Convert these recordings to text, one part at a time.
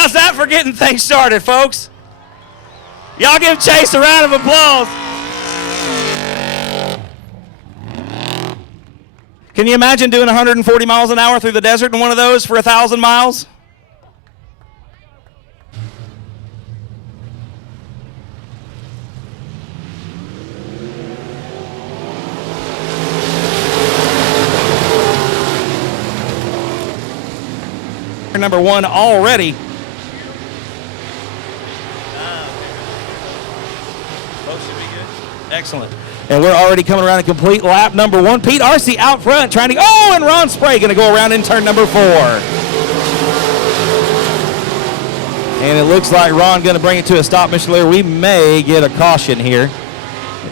How's that for getting things started, folks? Y'all give Chase a round of applause. Can you imagine doing 140 miles an hour through the desert in one of those for 1,000 miles? Number one already. Both should be good. Excellent. And we're already coming around a complete lap number one. Pete Arce out front trying to, oh, and Ron Spray going to go around in turn number 4. And it looks like Ron going to bring it to a stop, Mr. Lear. We may get a caution here.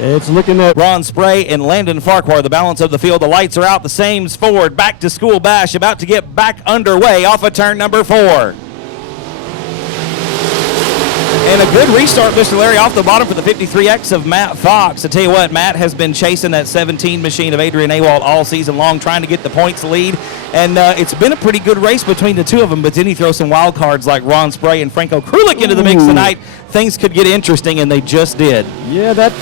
It's looking at Ron Spray and Landon Farquhar, the balance of the field. The lights are out. The Sames Ford back to school bash, about to get back underway off of turn number 4. And a good restart, Mr. Larry, off the bottom for the 53X of Matt Fox. I tell you what, Matt has been chasing that 17 machine of Adrian Awald all season long, trying to get the points lead. And it's been a pretty good race between the two of them, but then he throws some wild cards like Ron Spray and Franco Krulik into the mix tonight. Things could get interesting, and they just did. Yeah, that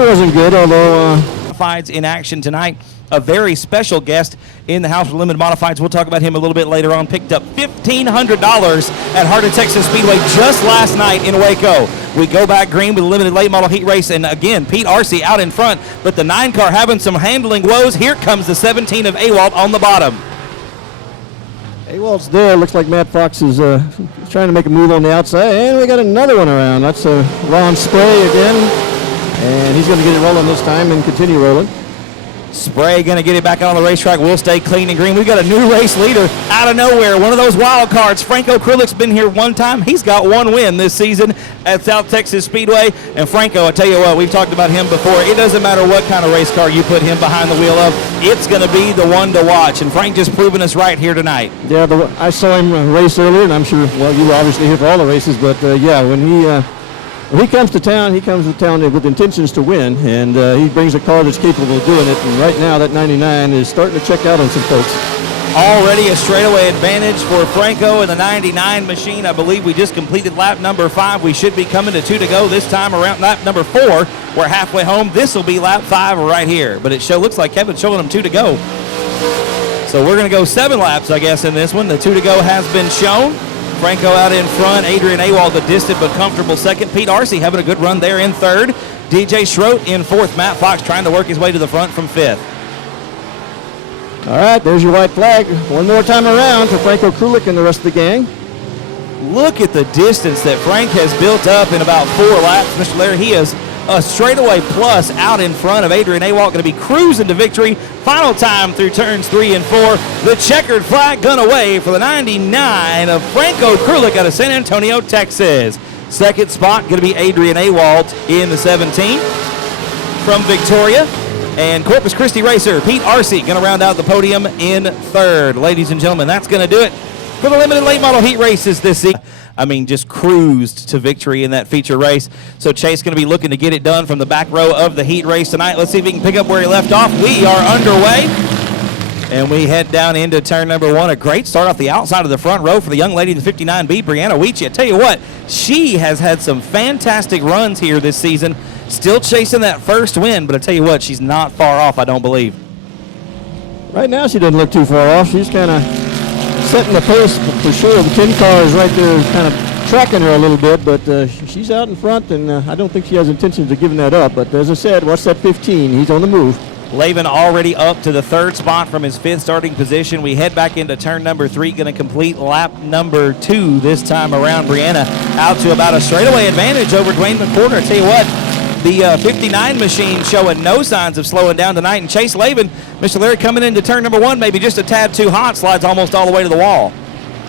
wasn't good, although... Modifieds in action tonight. A very special guest in the house with limited modifieds. We'll talk about him a little bit later on. Picked up $1,500 at Heart of Texas Speedway just last night in Waco. We go back green with a limited late model heat race, and again, Pete Arce out in front, but the 9 car having some handling woes. Here comes the 17 of Awald on the bottom. Awald's there. Looks like Matt Fox is trying to make a move on the outside, and we got another one around. That's Ron Spray again, and he's going to get it rolling this time and continue rolling. Spray going to get it back on the racetrack. We'll stay clean and green. We've got a new race leader out of nowhere. One of those wild cards. Franco Krulik's been here one time. He's got one win this season at South Texas Speedway. And Franco, I tell you what, we've talked about him before. It doesn't matter what kind of race car you put him behind the wheel of. It's going to be the one to watch. And Frank just proving us right here tonight. Yeah, I saw him race earlier, and I'm sure, well, you were obviously here for all the races. But, yeah, when he comes to town, with intentions to win, and he brings a car that's capable of doing it. And right now, that 99 is starting to check out on some folks. Already a straightaway advantage for Franco in the 99 machine. I believe we just completed lap number 5. We should be coming to 2 to go this time around lap number 4. We're halfway home. This will be lap 5 right here. But it looks like Kevin's showing them 2 to go. So we're going to go 7 laps, I guess, in this one. The 2 to go has been shown. Franco out in front, Adrian Awald the distant but comfortable second. Pete Arce having a good run there in third. DJ Schroet in fourth. Matt Fox trying to work his way to the front from 5th. All right, there's your white flag. One more time around for Franco Krulik and the rest of the gang. Look at the distance that Frank has built up in about 4 laps. Mr. Larry, he is a straightaway plus out in front of Adrian Awald, going to be cruising to victory. Final time through turns 3 and 4. The checkered flag gun away for the 99 of Franco Krulik out of San Antonio, Texas. Second spot going to be Adrian Awald in the 17 from Victoria. And Corpus Christi racer Pete Arce going to round out the podium in third. Ladies and gentlemen, that's going to do it for the limited late model heat races this season. I mean, just cruised to victory in that feature race. So Chase going to be looking to get it done from the back row of the heat race tonight. Let's see if he can pick up where he left off. We are underway. And we head down into turn number 1. A great start off the outside of the front row for the young lady in the 59B, Brianna Weechie. I tell you what, she has had some fantastic runs here this season. Still chasing that first win, but I tell you what, she's not far off, I don't believe. Right now, she doesn't look too far off. She's kind of setting the pace for sure. The 10 car is right there kind of tracking her a little bit, but she's out in front, and I don't think she has intentions of giving that up. But as I said, watch that 15. He's on the move. Lavin already up to the 3rd spot from his 5th starting position. We head back into turn number 3, going to complete lap number 2 this time around. Brianna out to about a straightaway advantage over Dwayne McCorder. I tell you what, the 59 machine showing no signs of slowing down tonight. And Chase Lavin, Mr. Larry, coming into turn number 1, maybe just a tad too hot, slides almost all the way to the wall.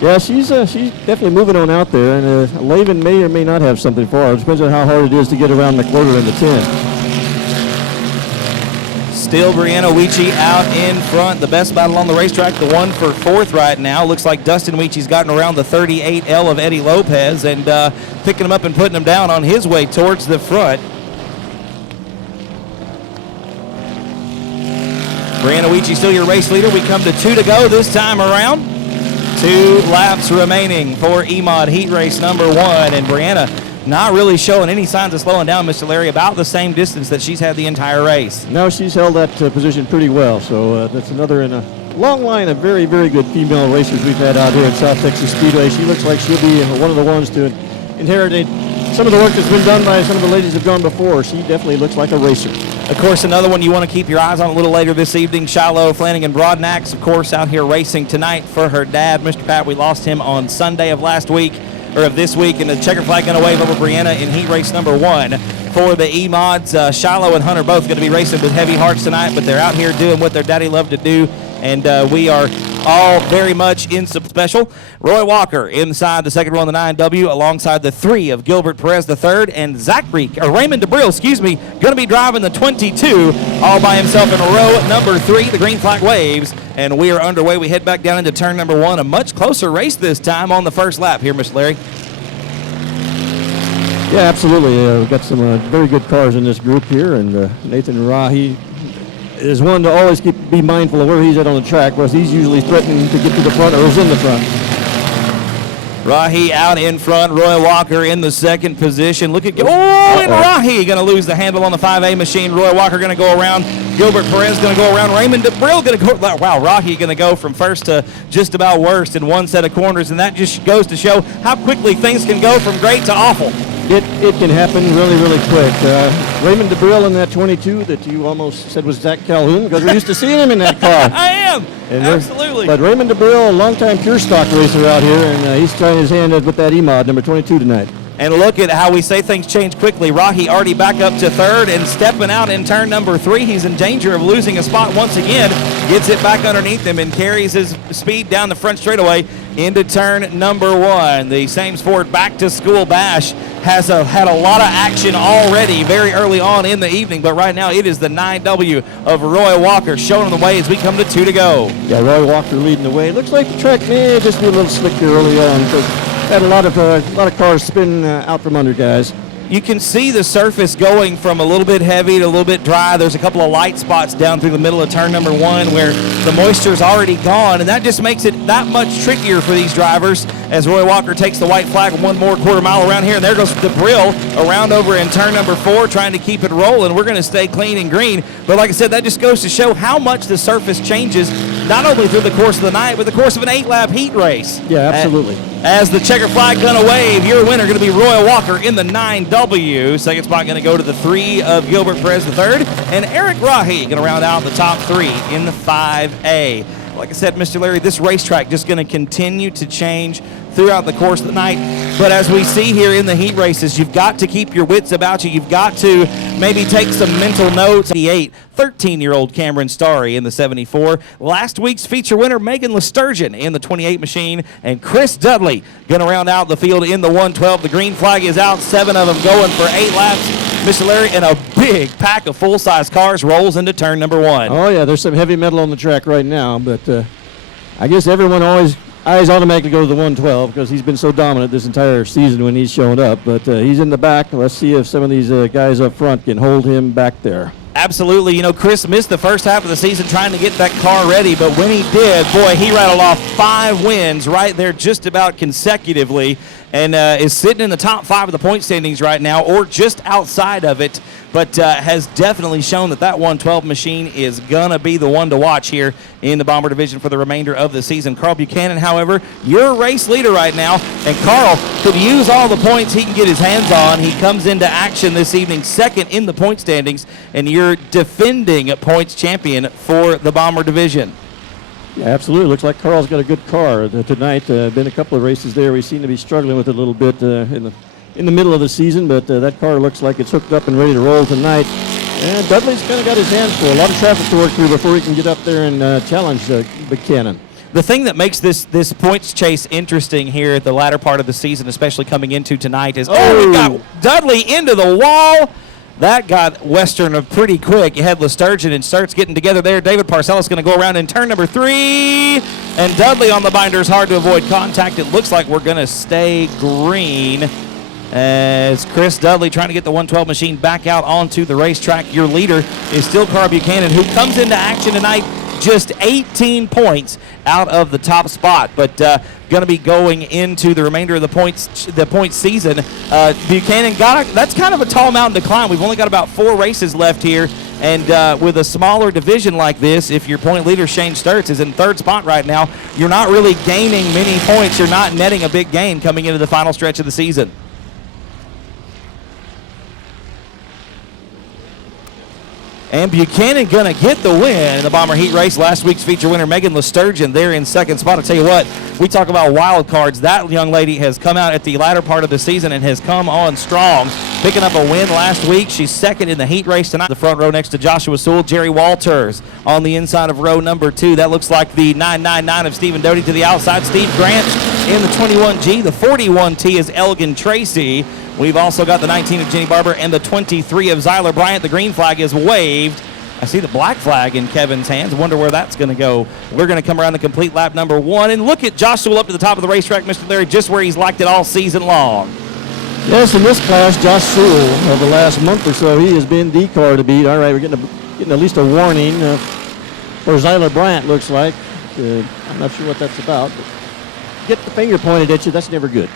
Yeah, she's definitely moving on out there, and Lavin may or may not have something for her. It depends on how hard it is to get around McCorder in the 10. Still Brianna Weechie out in front. The best battle on the racetrack, the one for 4th right now. Looks like Dustin Weechie's gotten around the 38L of Eddie Lopez and picking him up and putting him down on his way towards the front. Brianna Weechie still your race leader. We come to 2 to go this time around. 2 laps remaining for EMOD heat race number 1, and Brianna not really showing any signs of slowing down, Mr. Larry, about the same distance that she's had the entire race. No, she's held that position pretty well, so that's another in a long line of very, very good female racers we've had out here at South Texas Speedway. She looks like she'll be one of the ones to inherit some of the work that's been done by some of the ladies who've gone before. She definitely looks like a racer. Of course, another one you want to keep your eyes on a little later this evening, Shiloh Flanagan-Broadnax, of course, out here racing tonight for her dad, Mr. Pat. We lost him on Sunday of this week, and the checker flag going to wave over Brianna in heat race number 1 for the E-Mods. Shiloh and Hunter both going to be racing with heavy hearts tonight, but they're out here doing what their daddy loved to do, and we are all very much in some special. Roy Walker inside the second row on the 9W alongside the 3 of Gilbert Perez III, and Raymond DeBrille, going to be driving the 22 all by himself in row number 3. The green flag waves, and we are underway. We head back down into turn number 1. A much closer race this time on the first lap here, Mr. Larry. Yeah, absolutely. We've got some very good cars in this group here, and Nathan Rahi is one to always be mindful of where he's at on the track, because he's usually threatening to get to the front or is in the front. Rahi out in front, Roy Walker in the second position. Look at, and Rahi going to lose the handle on the 5A machine. Roy Walker going to go around. Gilbert Perez going to go around. Raymond DeBrille going to go. Wow, Rahi going to go from first to just about worst in one set of corners, and that just goes to show how quickly things can go from great to awful. It can happen really, really quick. Raymond DeBrille in that 22 that you almost said was Zach Calhoun, because we're used to seeing him in that car. I am, absolutely. But Raymond DeBrille, a longtime pure stock racer out here, and he's trying his hand with that EMOD number 22 tonight. And look at how we say things change quickly. Rahi already back up to third and stepping out in turn number 3. He's in danger of losing a spot once again. Gets it back underneath him and carries his speed down the front straightaway into turn number 1. The Sames Ford Back to School Bash has had a lot of action already very early on in the evening, but right now it is the 9W of Roy Walker showing the way as we come to 2 to go. Yeah, Roy Walker leading the way. Looks like the track may just be a little slick here early on, because had a lot of cars spin out from under, guys. You can see the surface going from a little bit heavy to a little bit dry. There's a couple of light spots down through the middle of turn number 1 where the moisture's already gone, and that just makes it that much trickier for these drivers as Roy Walker takes the white flag 1 more quarter mile around here, and there goes DeBrille around over in turn number 4 trying to keep it rolling. We're going to stay clean and green, but like I said, that just goes to show how much the surface changes not only through the course of the night, but the course of an 8-lap heat race. Yeah, absolutely. As the checker flag gonna wave, your winner going to be Roy Walker in the 9W. Second spot going to go to the 3 of Gilbert Perez III, and Eric Rahi going to round out the top 3 in the 5A. Like I said, Mr. Larry, this racetrack just going to continue to change throughout the course of the night. But as we see here in the heat races, you've got to keep your wits about you. You've got to maybe take some mental notes. 13-year-old Cameron Starry in the 74. Last week's feature winner, Megan Lesturgeon in the 28 machine. And Chris Dudley going to round out the field in the 112. The green flag is out. 7 of them going for 8 laps. Mr. Larry, and a big pack of full-size cars rolls into turn number 1. Oh, yeah, there's some heavy metal on the track right now, but I guess everyone eyes automatically go to the 112 because he's been so dominant this entire season when he's showing up. But he's in the back. Let's see if some of these guys up front can hold him back there. Absolutely. You know, Chris missed the first half of the season trying to get that car ready, but when he did, boy, he rattled off 5 wins right there just about consecutively, and is sitting in the top 5 of the point standings right now, or just outside of it, but has definitely shown that 112 machine is going to be the one to watch here in the Bomber Division for the remainder of the season. Carl Buchanan, however, your race leader right now, and Carl could use all the points he can get his hands on. He comes into action this evening second in the point standings, and you're defending points champion for the Bomber Division. Yeah, absolutely. Looks like Carl's got a good car tonight. Been a couple of races there. We seem to be struggling with it a little bit in the middle of the season, but that car looks like it's hooked up and ready to roll tonight. And Dudley's kind of got his hands full. A lot of traffic to work through before he can get up there and challenge Buchanan. The thing that makes this points chase interesting here at the latter part of the season, especially coming into tonight, is we got Dudley into the wall. That got Western pretty quick. You had Lesturgeon and starts getting together there. David Parcellis going to go around in turn number 3. And Dudley on the binder is hard to avoid contact. It looks like we're going to stay green as Chris Dudley trying to get the 112 machine back out onto the racetrack. Your leader is still Carl Buchanan, who comes into action tonight just 18 points out of the top spot. But going to be going into the remainder of the points season. Buchanan that's kind of a tall mountain to climb. We've only got about 4 races left here, and with a smaller division like this, if your point leader Shane Sturts is in 3rd spot right now, you're not really gaining many points. You're not netting a big gain coming into the final stretch of the season. And Buchanan going to get the win in the Bomber Heat Race. Last week's feature winner, Megan Lesturgeon, there in 2nd spot. I'll tell you what, we talk about wild cards. That young lady has come out at the latter part of the season and has come on strong, picking up a win last week. She's 2nd in the heat race tonight. The front row next to Joshua Sewell, Jerry Walters on the inside of row number 2. That looks like the 999 of Stephen Doty to the outside. Steve Grant in the 21G. The 41T is Elgin Tracy. We've also got the 19 of Jenny Barber and the 23 of Zyler Bryant. The green flag is waved. I see the black flag in Kevin's hands. Wonder where that's going to go. We're going to come around to complete lap number 1. And look at Josh Sewell up to the top of the racetrack, Mr. Larry, just where he's liked it all season long. Yes, in this class, Josh Sewell, over the last month or so, he has been the car to beat. All right, we're getting at least a warning for Zyler Bryant, looks like. I'm not sure what that's about. But get the finger pointed at you, that's never good.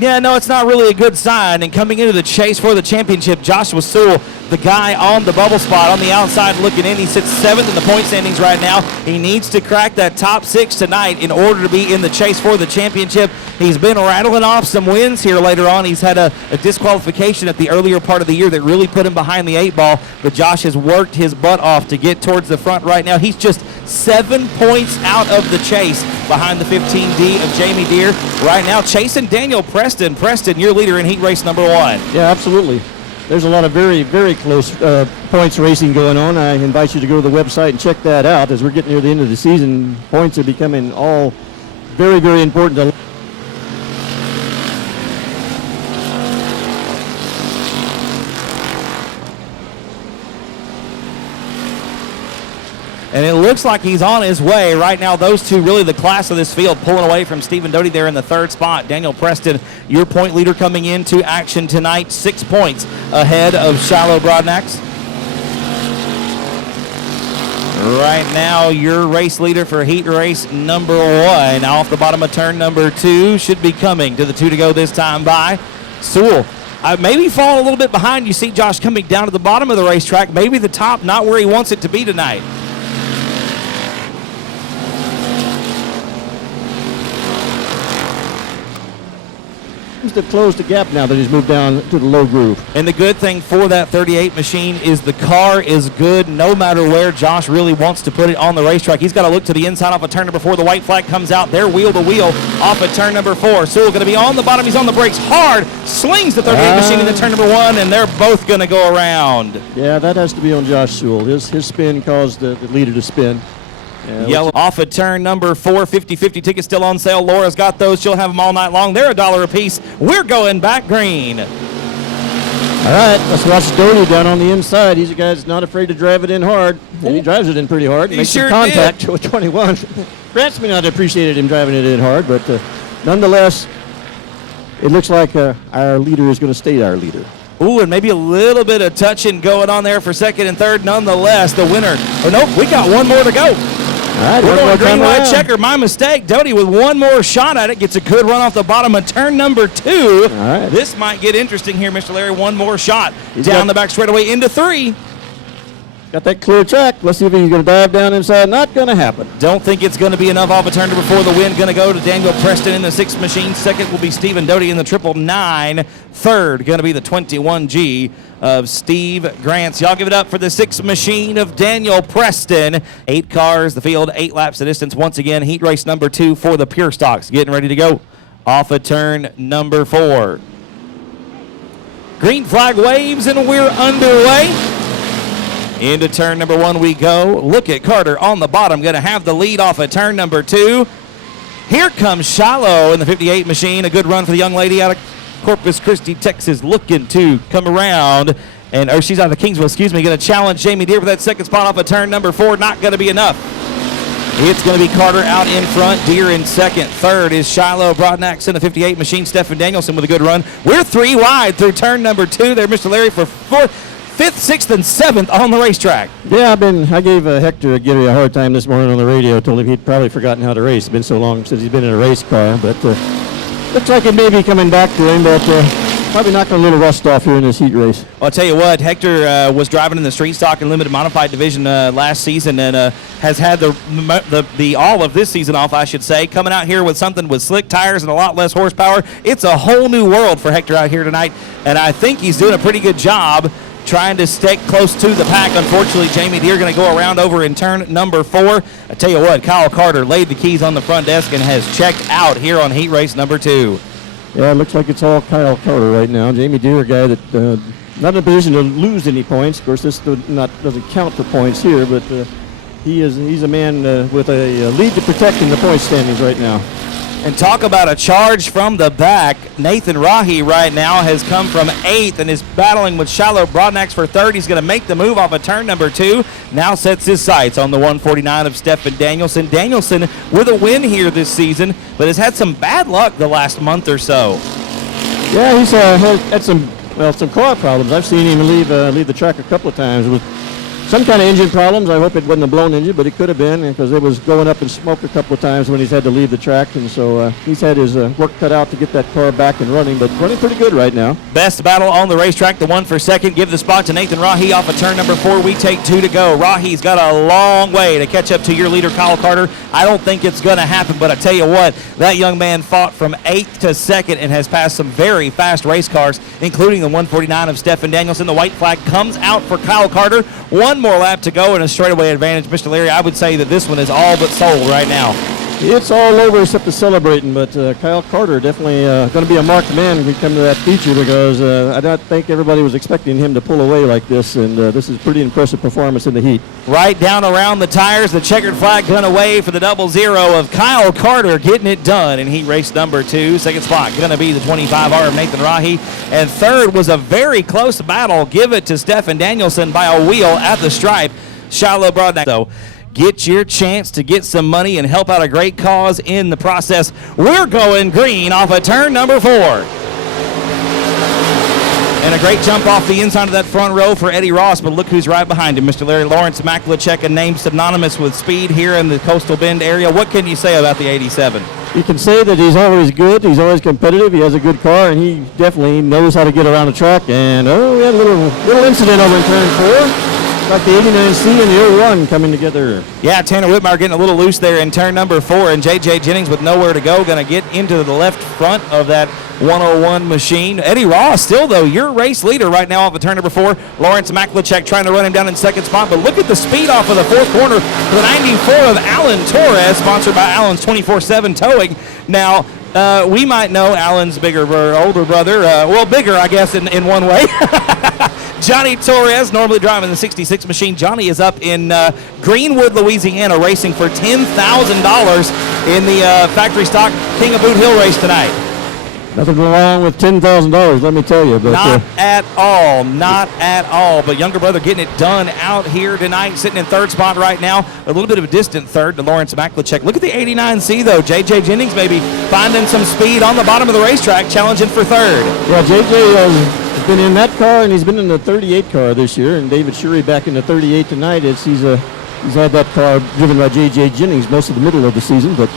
Yeah, no, it's not really a good sign. And coming into the chase for the championship, Joshua Sewell, the guy on the bubble spot on the outside looking in. He sits 7th in the point standings right now. He needs to crack that top 6 tonight in order to be in the chase for the championship. He's been rattling off some wins here later on. He's had a disqualification at the earlier part of the year that really put him behind the 8 ball. But Josh has worked his butt off to get towards the front right now. He's just 7 points out of the chase behind the 15D of Jamie Deere. Right now, chasing Daniel Preston. Preston, your leader in heat race number 1. Yeah, absolutely. There's a lot of very, very close points racing going on. I invite you to go to the website and check that out. As we're getting near the end of the season, points are becoming all very, very important to And it looks like he's on his way. Right now, those two really the class of this field, pulling away from Stephen Doty there in the 3rd spot. Daniel Preston, your point leader coming into action tonight, 6 points ahead of Shiloh Broadnax. Right now, your race leader for heat race number 1 off the bottom of turn number 2 should be coming to the 2 to go this time by Sewell. Maybe fall a little bit behind. You see Josh coming down to the bottom of the racetrack. Maybe the top not where he wants it to be tonight. seems to have closed the gap now that he's moved down to the low groove. And the good thing for that 38 machine is the car is good no matter where Josh really wants to put it on the racetrack. He's got to look to the inside off of turn number 4. The white flag comes out. They're wheel to wheel off of turn number 4. Sewell going to be on the bottom. He's on the brakes hard. Slings the 38 machine into turn number 1, and they're both going to go around. Yeah, that has to be on Josh Sewell. His spin caused the leader to spin. Yeah, Yellow off of turn number 4. 50-50 tickets still on sale. Laura's got those. She'll have them all night long. They're $1 a piece. We're going back green. All right, let's watch Doty down on the inside. He's a guy that's not afraid to drive it in hard. And he drives it in pretty hard. He Makes sure some contact with 21. Grants may not have appreciated him driving it in hard, but nonetheless, it looks like our leader is going to stay our leader. Ooh, and maybe a little bit of touching going on there for second and third. Nonetheless, the winner. Oh, nope, we got one more to go. All right, we're going green, white, checker. My mistake. Doty with one more shot at it. Gets a good run off the bottom of turn number 2. All right. This might get interesting here, Mr. Larry. One more shot. Down the back straightaway into 3. Got that clear track. Let's see if he's going to dive down inside. Not going to happen. Don't think it's going to be enough off of turn number 4. The win going to go to Daniel Preston in the 6th machine. Second will be Stephen Doty in the 999. Third going to be the 21G of Steve Grants. Y'all give it up for the 6th machine of Daniel Preston. 8 cars, the field, 8 laps the distance. Once again, heat race number 2 for the Pure Stocks. Getting ready to go off of turn number 4. Green flag waves and we're underway. Into turn number 1 we go. Look at Carter on the bottom. Going to have the lead off of turn number 2. Here comes Shiloh in the 58 machine. A good run for the young lady out of Corpus Christi, Texas, looking to come around. And she's out of Kingsville, excuse me. Going to challenge Jamie Deere for that second spot off of turn number 4. Not going to be enough. It's going to be Carter out in front, Deere in second. Third is Shiloh Broadnax in the 58 machine. Stephen Danielson with a good run. We're 3 wide through turn number 2 there, Mr. Larry, for fourth. 5th, 6th, and 7th on the racetrack. Yeah, I gave Hector Giddy a hard time this morning on the radio. Told him he'd probably forgotten how to race. It's been so long since he's been in a race car, but looks like it may be coming back to him, but probably knocking a little rust off here in this heat race. Well, I'll tell you what, Hector was driving in the street stock and limited modified division last season, and has had the all of this season off, I should say, coming out here with something with slick tires and a lot less horsepower. It's a whole new world for Hector out here tonight, and I think he's doing a pretty good job trying to stick close to the pack. Unfortunately, Jamie Deere going to go around over in turn number 4. I tell you what, Kyle Carter laid the keys on the front desk and has checked out here on heat race number 2. Yeah, it looks like it's all Kyle Carter right now. Jamie Deere, a guy that not in a position to lose any points. Of course, this doesn't count for points here, but he's a man with a lead to protect in the point standings right now. And talk about a charge from the back. Nathan Rahi right now has come from 8th and is battling with Shiloh Broadnax for 3rd. He's going to make the move off of turn number 2. Now sets his sights on the 149 of Stephen Danielson. Danielson with a win here this season, but has had some bad luck the last month or so. Yeah, he's had some car problems. I've seen him leave the track a couple of times with some kind of engine problems. I hope it wasn't a blown engine, but it could have been, because it was going up in smoke a couple of times when he's had to leave the track, and so he's had his work cut out to get that car back and running, but running pretty good right now. Best battle on the racetrack, the one for second. Give the spot to Nathan Rahi off of turn number 4. We take 2 to go. Rahi's got a long way to catch up to your leader, Kyle Carter. I don't think it's going to happen, but I tell you what, that young man fought from 8th to 2nd and has passed some very fast race cars, including the 149 of Stephen Danielson. The white flag comes out for Kyle Carter. One more lap to go and a straightaway advantage. Mr. Leary, I would say that this one is all but sold right now. It's all over except the celebrating, but Kyle Carter definitely going to be a marked man when we come to that feature, because I don't think everybody was expecting him to pull away like this, and this is pretty impressive performance in the heat. Right down around the tires, the checkered flag gun away for the 0-0 of Kyle Carter getting it done in heat race number 2. Second spot going to be the 25R of Nathan Rahi, and third was a very close battle. Give it to Stephen Danielson by a wheel at the stripe. Shiloh Broadnax, though. Get your chance to get some money and help out a great cause in the process. We're going green off of turn number 4. And a great jump off the inside of that front row for Eddie Ross, but look who's right behind him, Mr. Larry Lawrence Maklachek, a name synonymous with speed here in the Coastal Bend area. What can you say about the 87? You can say that he's always good, he's always competitive, he has a good car, and he definitely knows how to get around the track. And we had a little incident over in turn 4. Like the 89C and the 01 coming together. Yeah, Tanner Whitmire getting a little loose there in turn number 4, and J.J. Jennings with nowhere to go, going to get into the left front of that 101 machine. Eddie Ross still, though, your race leader right now off of turn number 4. Lawrence Maklachek trying to run him down in second spot, but look at the speed off of the 4th corner for the 94 of Alan Torres, sponsored by Alan's 24/7 Towing. Now, we might know Alan's older brother, well, bigger, I guess, in one way. Johnny Torres, normally driving the 66 machine. Johnny is up in Greenwood, Louisiana, racing for $10,000 in the factory stock King of Boot Hill race tonight. Nothing wrong with $10,000, let me tell you. But, not at all. But younger brother getting it done out here tonight, sitting in 3rd spot right now. A little bit of a distant 3rd to Lawrence Maklachek. Look at the 89C, though. J.J. Jennings maybe finding some speed on the bottom of the racetrack, challenging for 3rd. Yeah, J.J. has been in that car, and he's been in the 38 car this year, and David Shurey back in the 38 tonight. He's had that car driven by J.J. Jennings most of the middle of the season, but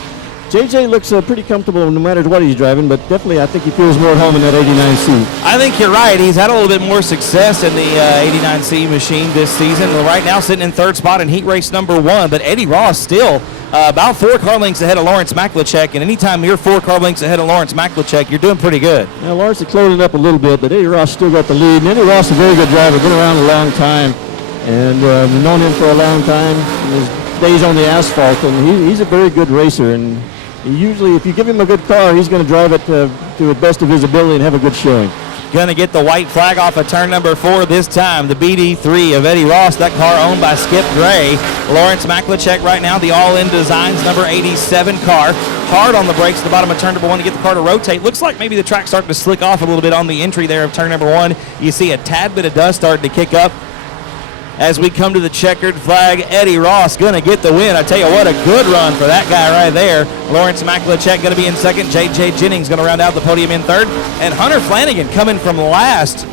JJ looks pretty comfortable no matter what he's driving, but definitely I think he feels more at home in that 89C. I think you're right. He's had a little bit more success in the 89C machine this season. Right now sitting in 3rd spot in heat race number 1, but Eddie Ross still about 4 car lengths ahead of Lawrence Maklachek, and anytime you're 4 car lengths ahead of Lawrence Maklachek, you're doing pretty good. Now, Lawrence has closed it up a little bit, but Eddie Ross still got the lead, and Eddie Ross is a very good driver, been around a long time, and we've known him for a long time, his days on the asphalt, and he's a very good racer, and usually, if you give him a good car, he's going to drive it to the best of his ability and have a good showing. Going to get the white flag off of turn number 4 this time. The BD3 of Eddie Ross, that car owned by Skip Gray. Lawrence Maklachek right now, the All-In Designs number 87 car. Hard on the brakes at the bottom of turn number 1 to get the car to rotate. Looks like maybe the track's starting to slick off a little bit on the entry there of turn number 1. You see a tad bit of dust starting to kick up. As we come to the checkered flag, Eddie Ross going to get the win. I tell you what, a good run for that guy right there. Lawrence Maklachek going to be in 2nd. J.J. Jennings going to round out the podium in 3rd. And Hunter Flanagan coming from last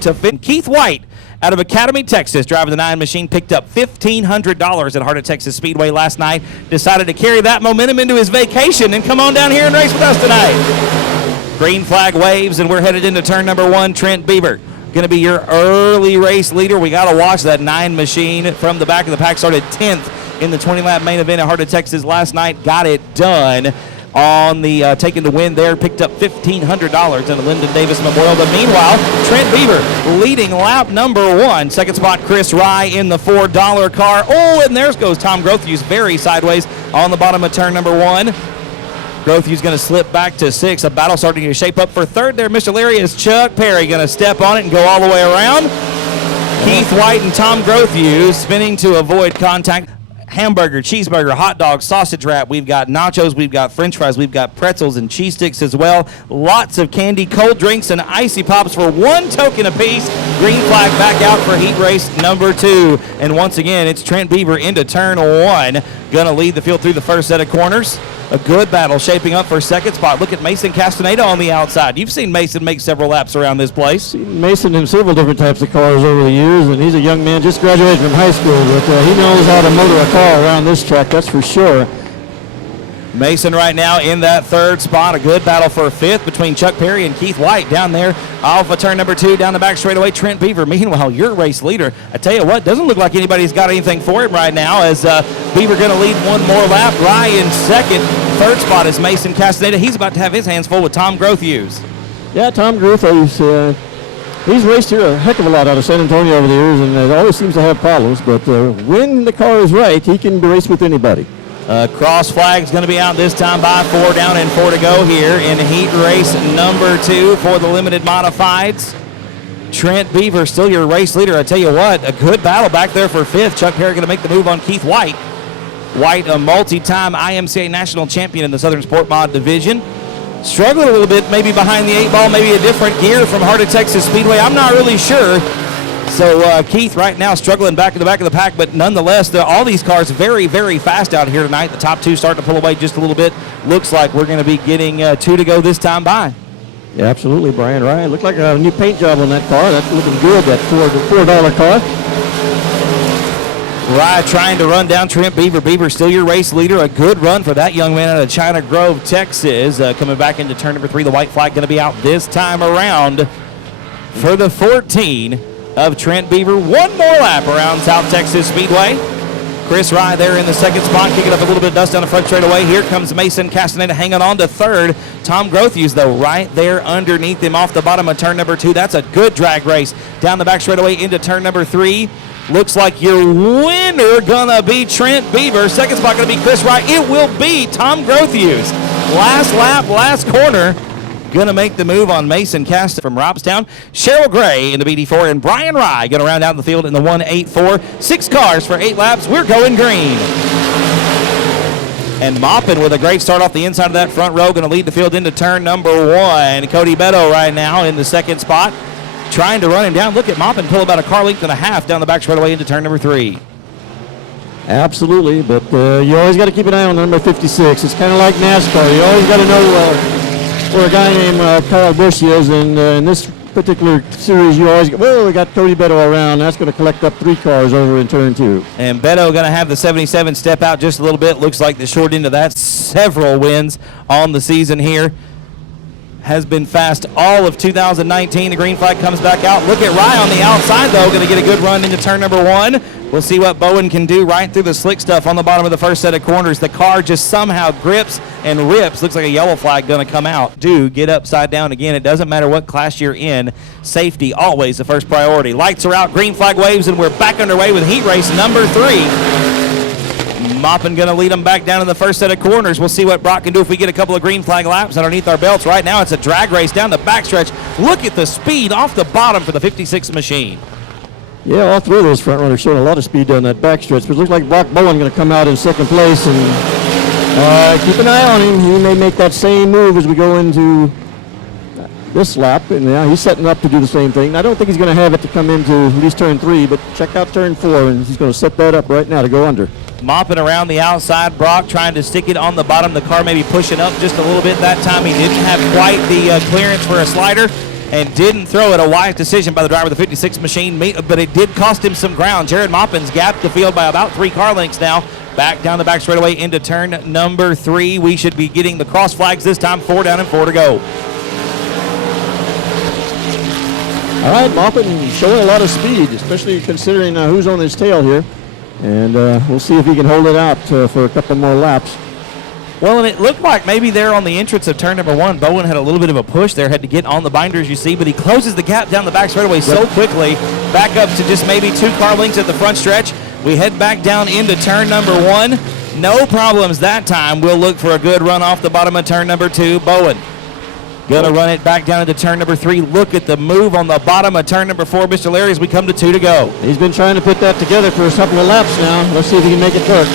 to Keith White out of Academy, Texas, driving the 9 machine, picked up $1,500 at Heart of Texas Speedway last night. Decided to carry that momentum into his vacation and come on down here and race with us tonight. Green flag waves, and we're headed into turn number 1. Trent Bieber going to be your early race leader. We got to watch that 9 machine from the back of the pack. Started 10th in the 20-lap main event at Heart of Texas last night. Got it done on the taking the win there, picked up $1,500 in the Lyndon Davis Memorial. But meanwhile, Trent Bieber leading lap number 1. Second spot, Chris Rye in the $4 car. Oh, and there goes Tom Grothew's very sideways on the bottom of turn number 1. Grothew's going to slip back to 6. A battle starting to shape up for 3rd there. Mr. Larry is Chuck Perry going to step on it and go all the way around. Keith White and Tom Grothew spinning to avoid contact. Hamburger, cheeseburger, hot dog, sausage wrap. We've got nachos, we've got french fries, we've got pretzels and cheese sticks as well. Lots of candy, cold drinks, and icy pops for 1 token apiece. Green flag back out for heat race number 2. And once again, it's Trent Bieber into turn 1. Going to lead the field through the first set of corners. A good battle shaping up for second spot. Look at Mason Castaneda on the outside. You've seen Mason make several laps around this place. Seen Mason in several different types of cars over the years, and he's a young man, just graduated from high school, but he knows how to motor a car around this track, that's for sure. Mason right now in that 3rd spot. A good battle for 5th between Chuck Perry and Keith White down there off of turn number 2 down the back straightaway. Trent Bieber, meanwhile, your race leader. I tell you what, doesn't look like anybody's got anything for him right now as Bieber going to lead 1 more lap. Rye in 2nd. 3rd spot is Mason Castaneda. He's about to have his hands full with Tom Grothew's. Yeah, Tom Grothew's, he's raced here a heck of a lot out of San Antonio over the years and always seems to have problems, but when the car is right, he can race with anybody. Cross flag's going to be out this time by 4 down and 4 to go here in heat race number 2 for the limited modifieds. Trent Bieber still your race leader. I tell you what, a good battle back there for 5th. Chuck Perry going to make the move on Keith White. White, a multi-time IMCA national champion in the Southern Sport Mod division. Struggling a little bit, maybe behind the 8 ball, maybe a different gear from Heart of Texas Speedway. I'm not really sure. So Keith right now struggling back in the back of the pack, but nonetheless, all these cars very, very fast out here tonight. The top 2 starting to pull away just a little bit. Looks like we're going to be getting 2 to go this time by. Yeah, absolutely, Brian Ryan. Looked like a new paint job on that car. That's looking good, that $4 car. Rye trying to run down Trent Bieber. Bieber still your race leader. A good run for that young man out of China Grove, Texas. Coming back into turn number 3. The white flag going to be out this time around for the 14 of Trent Bieber. 1 more lap around South Texas Speedway. Chris Rye there in the 2nd spot, kicking up a little bit of dust down the front straightaway. Here comes Mason Castaneda hanging on to 3rd. Tom Grothew's, though, right there underneath him off the bottom of turn number 2. That's a good drag race down the back straightaway into turn number 3. Looks like your winner gonna be Trent Bieber. 2nd spot gonna be Chris Rye. It will be Tom Grothew's. Last lap, last corner. Gonna make the move on Mason Cast from Robstown. Cheryl Gray in the BD4 and Brian Rye gonna round out the field in the 184. 6 cars for 8 laps. We're going green. And Moppin with a great start off the inside of that front row. Gonna lead the field into turn number 1. Cody Beto right now in the 2nd spot. Trying to run him down. Look at Moppin pull about a car length and a half down the back straightaway into turn number 3. Absolutely, but you always got to keep an eye on number 56. It's kind of like NASCAR. You always got to know where a guy named Kyle Busch is, and in this particular series, you always we got Cody Beto around. That's going to collect up 3 cars over in turn 2. And Beto going to have the 77 step out just a little bit. Looks like the short end of that. Several wins on the season here. Has been fast all of 2019. The green flag comes back out. Look at Rye on the outside, though. Going to get a good run into turn number 1. We'll see what Bowen can do right through the slick stuff on the bottom of the first set of corners. The car just somehow grips and rips. Looks like a yellow flag going to come out. Do get upside down again. It doesn't matter what class you're in. Safety always the first priority. Lights are out. Green flag waves, and we're back underway with heat race number 3. Moppin going to lead them back down in the first set of corners. We'll see what Brock can do if we get a couple of green flag laps underneath our belts. Right now it's a drag race down the backstretch. Look at the speed off the bottom for the 56 machine. Yeah, all 3 of those front runners showing a lot of speed down that backstretch. But it looks like Brock Bowen going to come out in 2nd place. And keep an eye on him. He may make that same move as we go into this lap. And yeah, he's setting up to do the same thing. I don't think he's going to have it to come into at least turn 3, but check out turn 4, and he's going to set that up right now to go under. Mopping around the outside. Brock trying to stick it on the bottom. The car maybe pushing up just a little bit that time. He didn't have quite the clearance for a slider. and didn't throw it. A wise decision by the driver of the 56 machine, but it did cost him some ground. Jared Maupin's gapped the field by about 3 car lengths now. Back down the back straightaway into turn number 3. We should be getting the cross flags this time. 4 down and 4 to go. All right, Maupin showing a lot of speed, especially considering who's on his tail here. And we'll see if he can hold it out for a couple more laps. Well, and it looked like maybe there on the entrance of turn number 1, Bowen had a little bit of a push there, had to get on the binders, you see, but he closes the gap down the back straightaway so quickly, back up to just maybe 2 car lengths at the front stretch. We head back down into turn number 1. No problems that time. We'll look for a good run off the bottom of turn number 2. Bowen gonna run it back down into turn number 3. Look at the move on the bottom of turn number 4, Mr. Larry, as we come to 2 to go. He's been trying to put that together for a couple of laps now. Let's see if he can make it work.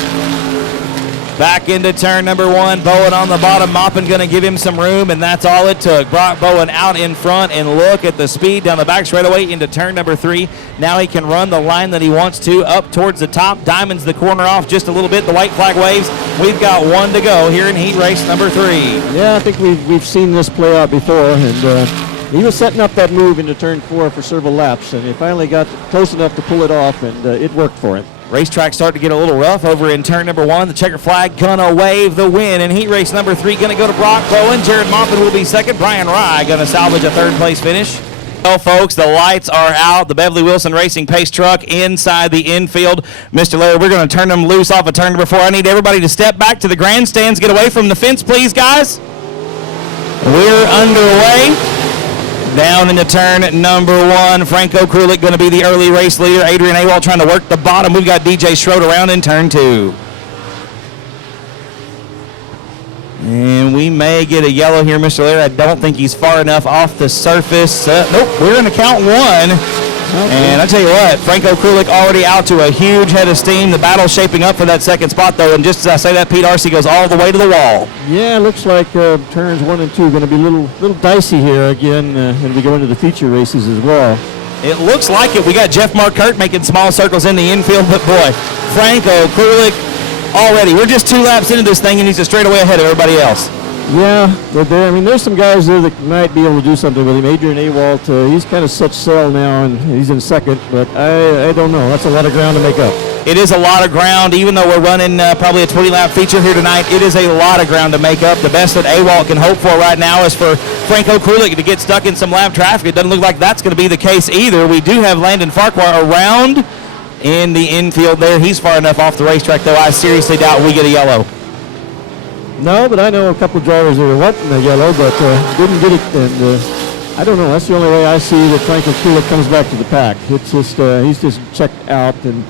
Back into turn number 1. Bowen on the bottom. Maupin going to give him some room, and that's all it took. Brock Bowen out in front, and look at the speed down the back straightaway into turn number 3. Now he can run the line that he wants to up towards the top. Diamonds the corner off just a little bit. The white flag waves. We've got 1 to go here in heat race number 3. Yeah, I think we've seen this play out before, and he was setting up that move into turn 4 for several laps, and he finally got close enough to pull it off, and it worked for him. Racetrack starting to get a little rough over in turn number 1. The checker flag gonna wave the win in heat race number 3. Gonna go to Brock Bowen. Jared Maupin will be second. Brian Rye gonna salvage a 3rd place finish. Well, folks, the lights are out. The Beverly Wilson Racing Pace truck inside the infield. Mr. Larry, we're gonna turn them loose off of turn number 4. I need everybody to step back to the grandstands. Get away from the fence, please, guys. We're underway. Down into turn number 1. Franco Krulik going to be the early race leader. Adrian Awalt trying to work the bottom. We've got DJ Schroed around in turn 2. And we may get a yellow here, Mr. Larry. I don't think he's far enough off the surface. Nope, we're in the count 1. Okay. And I tell you what, Franco Krulik already out to a huge head of steam. The battle's shaping up for that 2nd spot, though. And just as I say that, Pete Arcee goes all the way to the wall. Yeah, looks like turns 1 and 2 are going to be a little dicey here again when we go into the feature races as well. It looks like it. We got Jeff Markert making small circles in the infield, but boy, Franco Krulik already. We're just 2 laps into this thing, and he's a straightaway ahead of everybody else. Yeah, I mean, there's some guys there that might be able to do something with him. Adrian Awalt, he's kind of set sail now, and he's in 2nd, but I don't know. That's a lot of ground to make up. It is a lot of ground, even though we're running probably a 20-lap feature here tonight. It is a lot of ground to make up. The best that Awalt can hope for right now is for Franco Krulik to get stuck in some lap traffic. It doesn't look like that's going to be the case either. We do have Landon Farquhar around in the infield there. He's far enough off the racetrack, though. I seriously doubt we get a yellow. No, but I know a couple of drivers that were wanting the yellow, but didn't get it. And I don't know. That's the only way I see that Franco Krulik comes back to the pack. It's just he's just checked out, and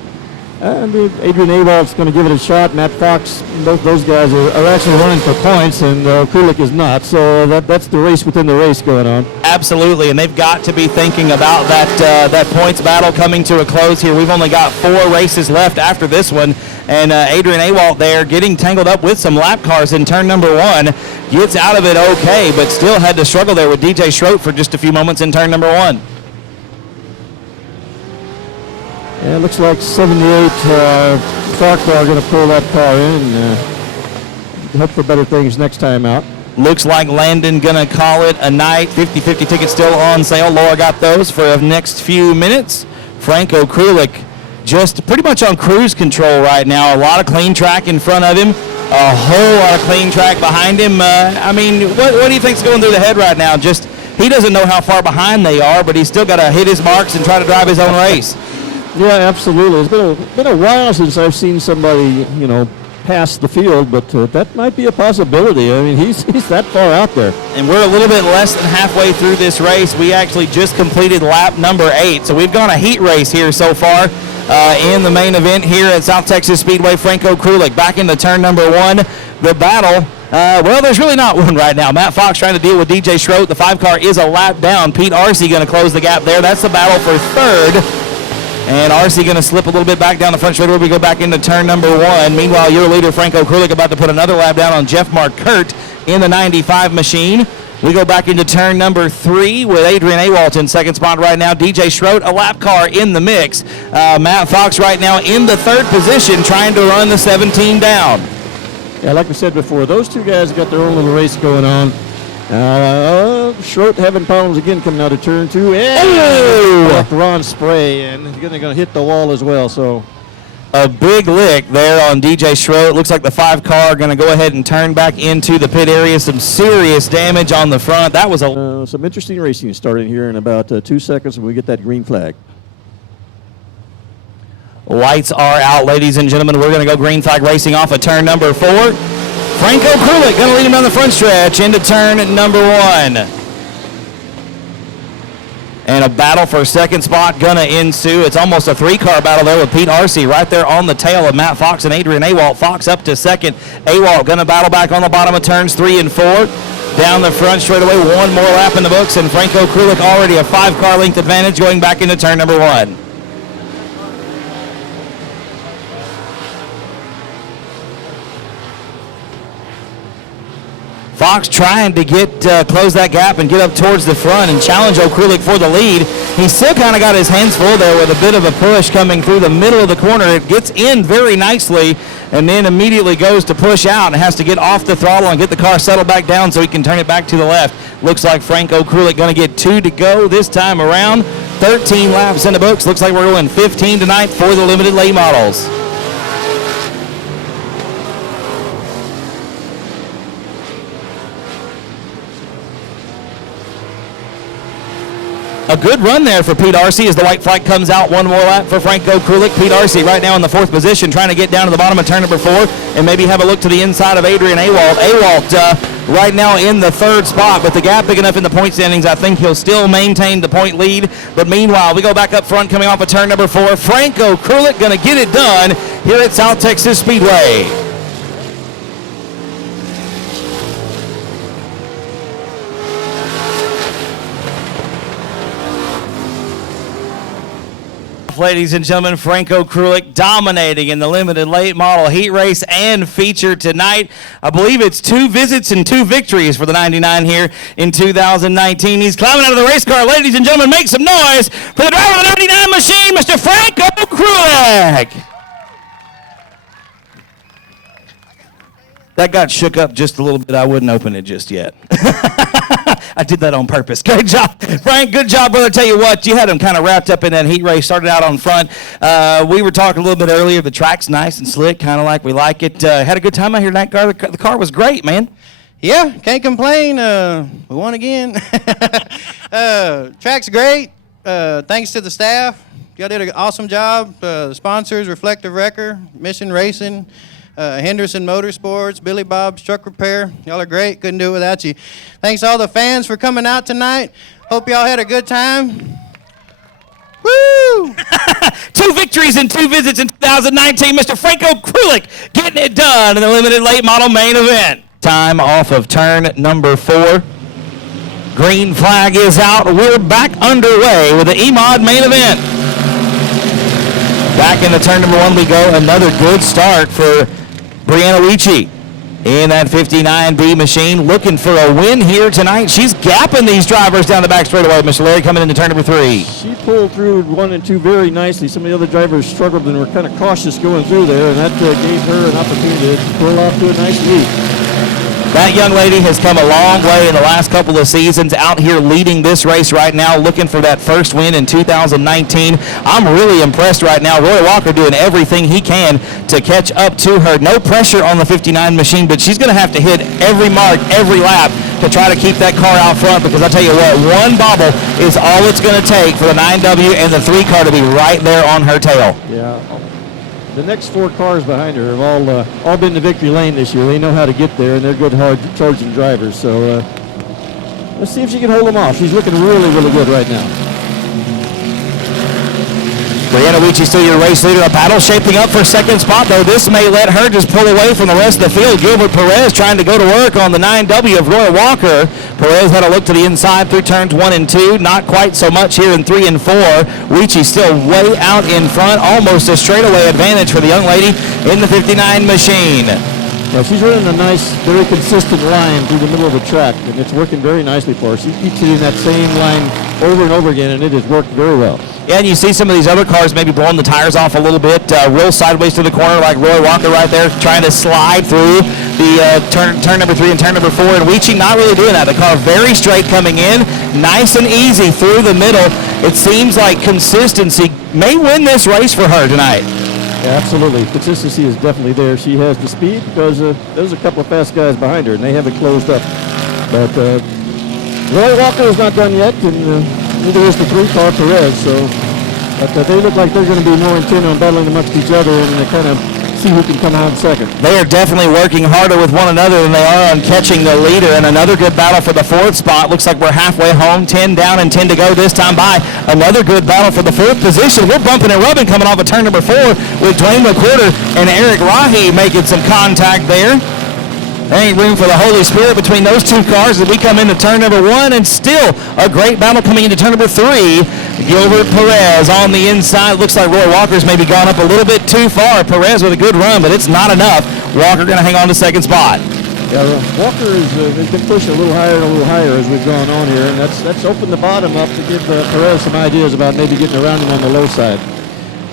Adrian Awalt's going to give it a shot. Matt Fox, both those guys are actually running for points, and Krulik is not. So that's the race within the race going on. Absolutely, and they've got to be thinking about that points battle coming to a close here. We've only got 4 races left after this one. And Adrian Awalt there getting tangled up with some lap cars in turn number 1. Gets out of it okay, but still had to struggle there with DJ Schroed for just a few moments in turn number 1. Yeah, it looks like 78 Farquhar going to pull that car in and hope for better things next time out. Looks like Landon going to call it a night. 50-50 tickets still on sale. Laura got those for the next few minutes. Franco Krulik just pretty much on cruise control right now. A lot of clean track in front of him. A whole lot of clean track behind him. I mean, what do you think's going through the head right now? Just he doesn't know how far behind they are, but he's still got to hit his marks and try to drive his own race. Yeah, absolutely. It's been a while since I've seen somebody, pass the field, but that might be a possibility. I mean, he's that far out there. And we're a little bit less than halfway through this race. We actually just completed lap number 8, so we've gone a heat race here so far. In the main event here at South Texas Speedway, Franco Krulik back into turn number 1. The battle, well, there's really not one right now. Matt Fox trying to deal with DJ Schroed. The 5 car is a lap down. Pete Arcee going to close the gap there. That's the battle for 3rd. And Arcee going to slip a little bit back down the front straightaway. We go back into turn number 1. Meanwhile, your leader, Franco Krulik, about to put another lap down on Jeff Markert in the 95 machine. We go back into turn number 3 with Adrian Awalt in 2nd spot right now. DJ Schroed, a lap car in the mix. Matt Fox right now in the 3rd position trying to run the 17 down. Yeah, like we said before, those 2 guys got their own little race going on. Schroet having problems again coming out of turn 2. And Ron Spray, and he's going to hit the wall as well. So a big lick there on DJ Schroet. Looks like the 5 car going to go ahead and turn back into the pit area. Some serious damage on the front. That was some interesting racing starting here in about 2 seconds when we get that green flag. Lights are out, ladies and gentlemen. We're going to go green flag racing off of turn number 4. Franco Krulik going to lead him down the front stretch into turn number 1. And a battle for second spot going to ensue. It's almost a 3-car battle there with Pete Arce right there on the tail of Matt Fox and Adrian Awalt. Fox up to second. Awalt going to battle back on the bottom of turns 3 and 4. Down the front straightaway, 1 more lap in the books, and Franco Krulik already a 5-car length advantage going back into turn number 1. Fox trying to close that gap and get up towards the front and challenge O'Krulik for the lead. He's still kind of got his hands full there with a bit of a push coming through the middle of the corner. It gets in very nicely and then immediately goes to push out and has to get off the throttle and get the car settled back down so he can turn it back to the left. Looks like Frank O'Krulik going to get 2 to go this time around. 13 laps in the books. Looks like we're going 15 tonight for the limited late models. A good run there for Pete Arce as the white flag comes out. 1 more lap for Franco Krulik. Pete Arce right now in the 4th position, trying to get down to the bottom of turn number 4 and maybe have a look to the inside of Adrian Awalt. Awalt right now in the 3rd spot, but the gap big enough in the point standings, I think he'll still maintain the point lead. But meanwhile, we go back up front coming off of turn number 4. Franco Krulik going to get it done here at South Texas Speedway. Ladies and gentlemen, Franco Krulik dominating in the limited late model heat race and feature tonight. I believe it's 2 visits and 2 victories for the 99 here in 2019. He's climbing out of the race car. Ladies and gentlemen, make some noise for the driver of the 99 machine, Mr. Franco Krulik. That got shook up just a little bit. I wouldn't open it just yet. I did that on purpose. Great job, Frank. Good job, brother. Tell you what, you had him kind of wrapped up in that heat race. Started out on front. We were talking a little bit earlier. The track's nice and slick, kind of like we like it. Had a good time out here tonight. The car was great, man. Yeah, can't complain. We won again. Track's great. Thanks to the staff. Y'all did an awesome job. Sponsors, Reflective Wrecker, Mission Racing, Henderson Motorsports, Billy Bob's Truck Repair. Y'all are great. Couldn't do it without you. Thanks to all the fans for coming out tonight. Hope y'all had a good time. Woo! 2 victories and 2 visits in 2019. Mr. Franco Krulik getting it done in the limited late model main event. Time off of turn number 4. Green flag is out. We're back underway with the EMOD main event. Back into turn number 1 we go. Another good start for Brianna Weechie in that 59B machine, looking for a win here tonight. She's gapping these drivers down the back straightaway. Mr. Larry coming into turn number 3. She pulled through 1 and 2 very nicely. Some of the other drivers struggled and were kind of cautious going through there, and that gave her an opportunity to pull off to a nice lead. That young lady has come a long way in the last couple of seasons, out here leading this race right now, looking for that first win in 2019. I'm really impressed right now. Roy Walker doing everything he can to catch up to her. No pressure on the 59 machine, but she's going to have to hit every mark, every lap to try to keep that car out front, because I tell you what, 1 bobble is all it's going to take for the 9W and the 3 car to be right there on her tail. Yeah. The next 4 cars behind her have all been to victory lane this year. They know how to get there, and they're good, hard-charging drivers. So let's see if she can hold them off. She's looking really, really good right now. Brianna Weechie still your race leader. A battle shaping up for second spot, though. This may let her just pull away from the rest of the field. Gilbert Perez trying to go to work on the 9W of Roy Walker. Perez had a look to the inside through turns 1 and 2. Not quite so much here in 3 and 4. Weechie still way out in front. Almost a straightaway advantage for the young lady in the 59 machine. Well, she's running a nice, very consistent line through the middle of the track, and it's working very nicely for her. She keeps hitting that same line over and over again, and it has worked very well. Yeah, and you see some of these other cars maybe blowing the tires off a little bit, real sideways to the corner like Roy Walker right there, trying to slide through the turn number 3 and turn number 4, and Weechie not really doing that. The car very straight coming in, nice and easy through the middle. It seems like consistency may win this race for her tonight. Yeah, absolutely. Consistency is definitely there. She has the speed because there's a couple of fast guys behind her, and they have it closed up. But Roy Walker is not done yet, and neither is the 3-car Torres. But they look like they're going to be more intent on battling amongst each other and kind of see who can come out second. They are definitely working harder with one another than they are on catching the leader, and another good battle for the 4th spot. Looks like we're halfway home, 10 down and 10 to go this time by. Another good battle for the 4th position. We're bumping and rubbing coming off of turn number 4 with Dwayne McQuarter and Eric Rahi making some contact there. There ain't room for the Holy Spirit between those two cars as we come into turn number 1, and still a great battle coming into turn number 3. Gilbert Perez on the inside. Looks like Roy Walker's maybe gone up a little bit too far. Perez with a good run, but it's not enough. Walker going to hang on to second spot. Yeah, Walker has been pushing a little higher as we've gone on here, and that's opened the bottom up to give Perez some ideas about maybe getting around him on the low side.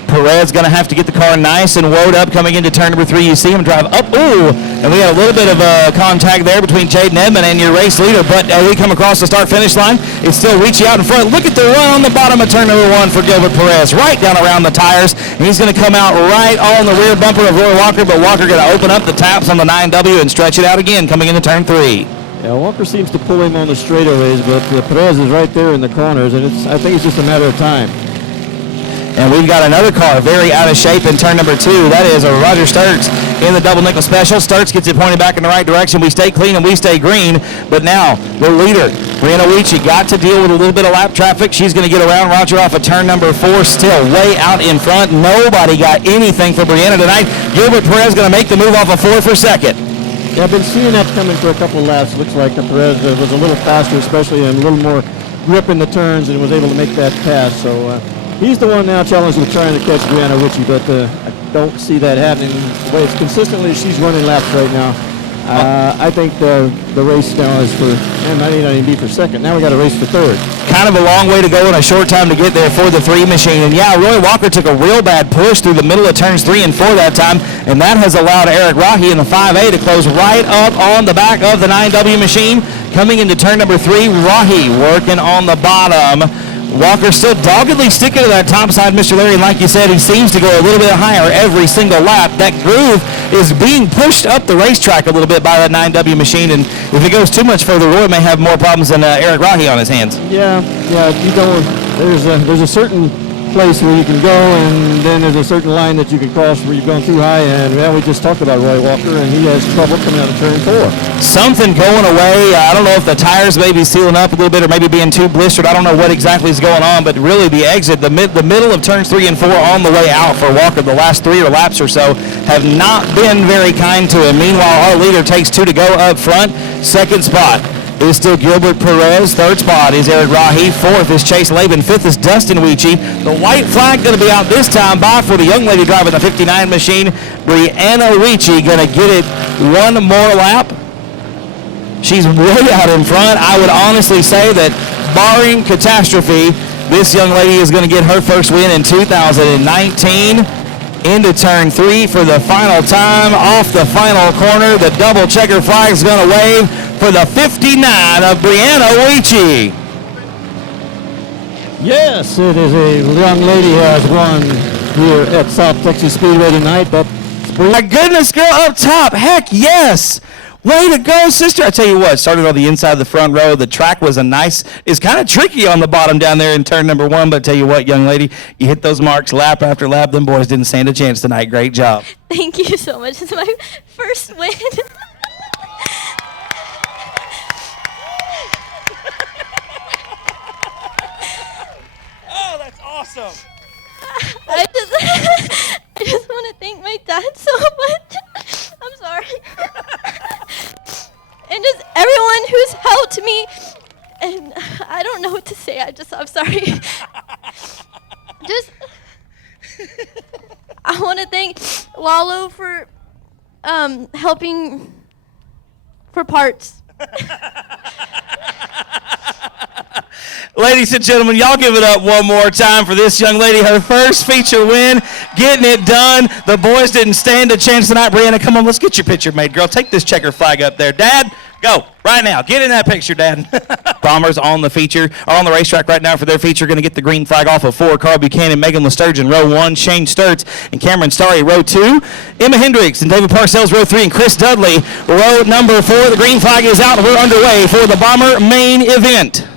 Perez going to have to get the car nice and woed up coming into turn number 3. You see him drive up. Ooh, and we had a little bit of contact there between Jaden Edmond and your race leader, but we come across the start-finish line. It's still Weechie out in front. Look at the run on the bottom of turn number 1 for Gilbert Perez, right down around the tires, and he's going to come out right on the rear bumper of Roy Walker, but Walker going to open up the taps on the 9W and stretch it out again coming into turn 3. Yeah, Walker seems to pull him on the straightaways, but Perez is right there in the corners, and I think it's just a matter of time. And we've got another car very out of shape in turn number 2. That is a Roger Sturks in the double nickel special. Sturks gets it pointed back in the right direction. We stay clean and we stay green. But now the leader, Brianna Weechie, got to deal with a little bit of lap traffic. She's going to get around Roger off of turn number 4, still way out in front. Nobody got anything for Brianna tonight. Gilbert Perez going to make the move off of 4 for second. Yeah, I've been seeing that coming for a couple of laps. Looks like Perez was a little faster, especially, and a little more grip in the turns, and was able to make that pass. So he's the one now challenged with trying to catch Brianna Weechie, but I don't see that happening. The way it's consistently she's running laps right now. I think the race now is for, might not even be for second. Now we got a race for third. Kind of a long way to go and a short time to get there for the 3 machine. And yeah, Roy Walker took a real bad push through the middle of turns 3 and 4 that time, and that has allowed Eric Rahi in the 5A to close right up on the back of the 9W machine. Coming into turn number 3, Rahi working on the bottom. Walker still doggedly sticking to that top side, Mr. Larry, and like you said, he seems to go a little bit higher every single lap. That groove is being pushed up the racetrack a little bit by that 9W machine, and if it goes too much further, Roy may have more problems than Eric Rahi on his hands. Yeah, you don't. There's a certain place where you can go, and then there's a certain line that you can cross where you've gone too high, and we just talked about Roy Walker, and he has trouble coming out of turn 4. Something going away. I don't know if the tires may be sealing up a little bit or maybe being too blistered. I don't know what exactly is going on, but really the exit, the middle of turns 3 and 4 on the way out for Walker, the last 3 laps or so, have not been very kind to him. Meanwhile, our leader takes 2 to go up front. Second spot is still Gilbert Perez. Third spot is Eric Rahi. 4th is Chase Laban. 5th is Dustin Weechie. The white flag going to be out this time by for the young lady driving the 59 machine. Brianna Weechie going to get it one more lap. She's way out in front. I would honestly say that barring catastrophe, this young lady is going to get her first win in 2019. Into turn 3 for the final time. Off the final corner, the double checker flag is going to wave for the 59 of Brianna Weechie. Yes, it is a young lady who has won here at South Texas Speedway tonight. My goodness, girl, up top. Heck yes. Way to go, sister. I tell you what, started on the inside of the front row. The track was is kind of tricky on the bottom down there in turn number 1, but I tell you what, young lady, you hit those marks lap after lap. Them boys didn't stand a chance tonight. Great job. Thank you so much. It's my first win. Oh, that's awesome. I just want to thank my dad so much. I'm sorry. And just everyone who's helped me. And I don't know what to say. I'm sorry. I want to thank Lalo for helping for parts. Ladies and gentlemen, y'all give it up one more time for this young lady. Her first feature win, getting it done. The boys didn't stand a chance tonight. Brianna, come on, let's get your picture made, girl. Take this checker flag up there. Dad, go right now. Get in that picture, Dad. Bombers on the feature, are on the racetrack right now for their feature. Going to get the green flag off of 4. Carl Buchanan, Megan Lesturgeon, row 1. Shane Sturts and Cameron Starry, row 2. Emma Hendricks and David Parcells, row 3. And Chris Dudley, row number 4. The green flag is out, and we're underway for the Bomber main event.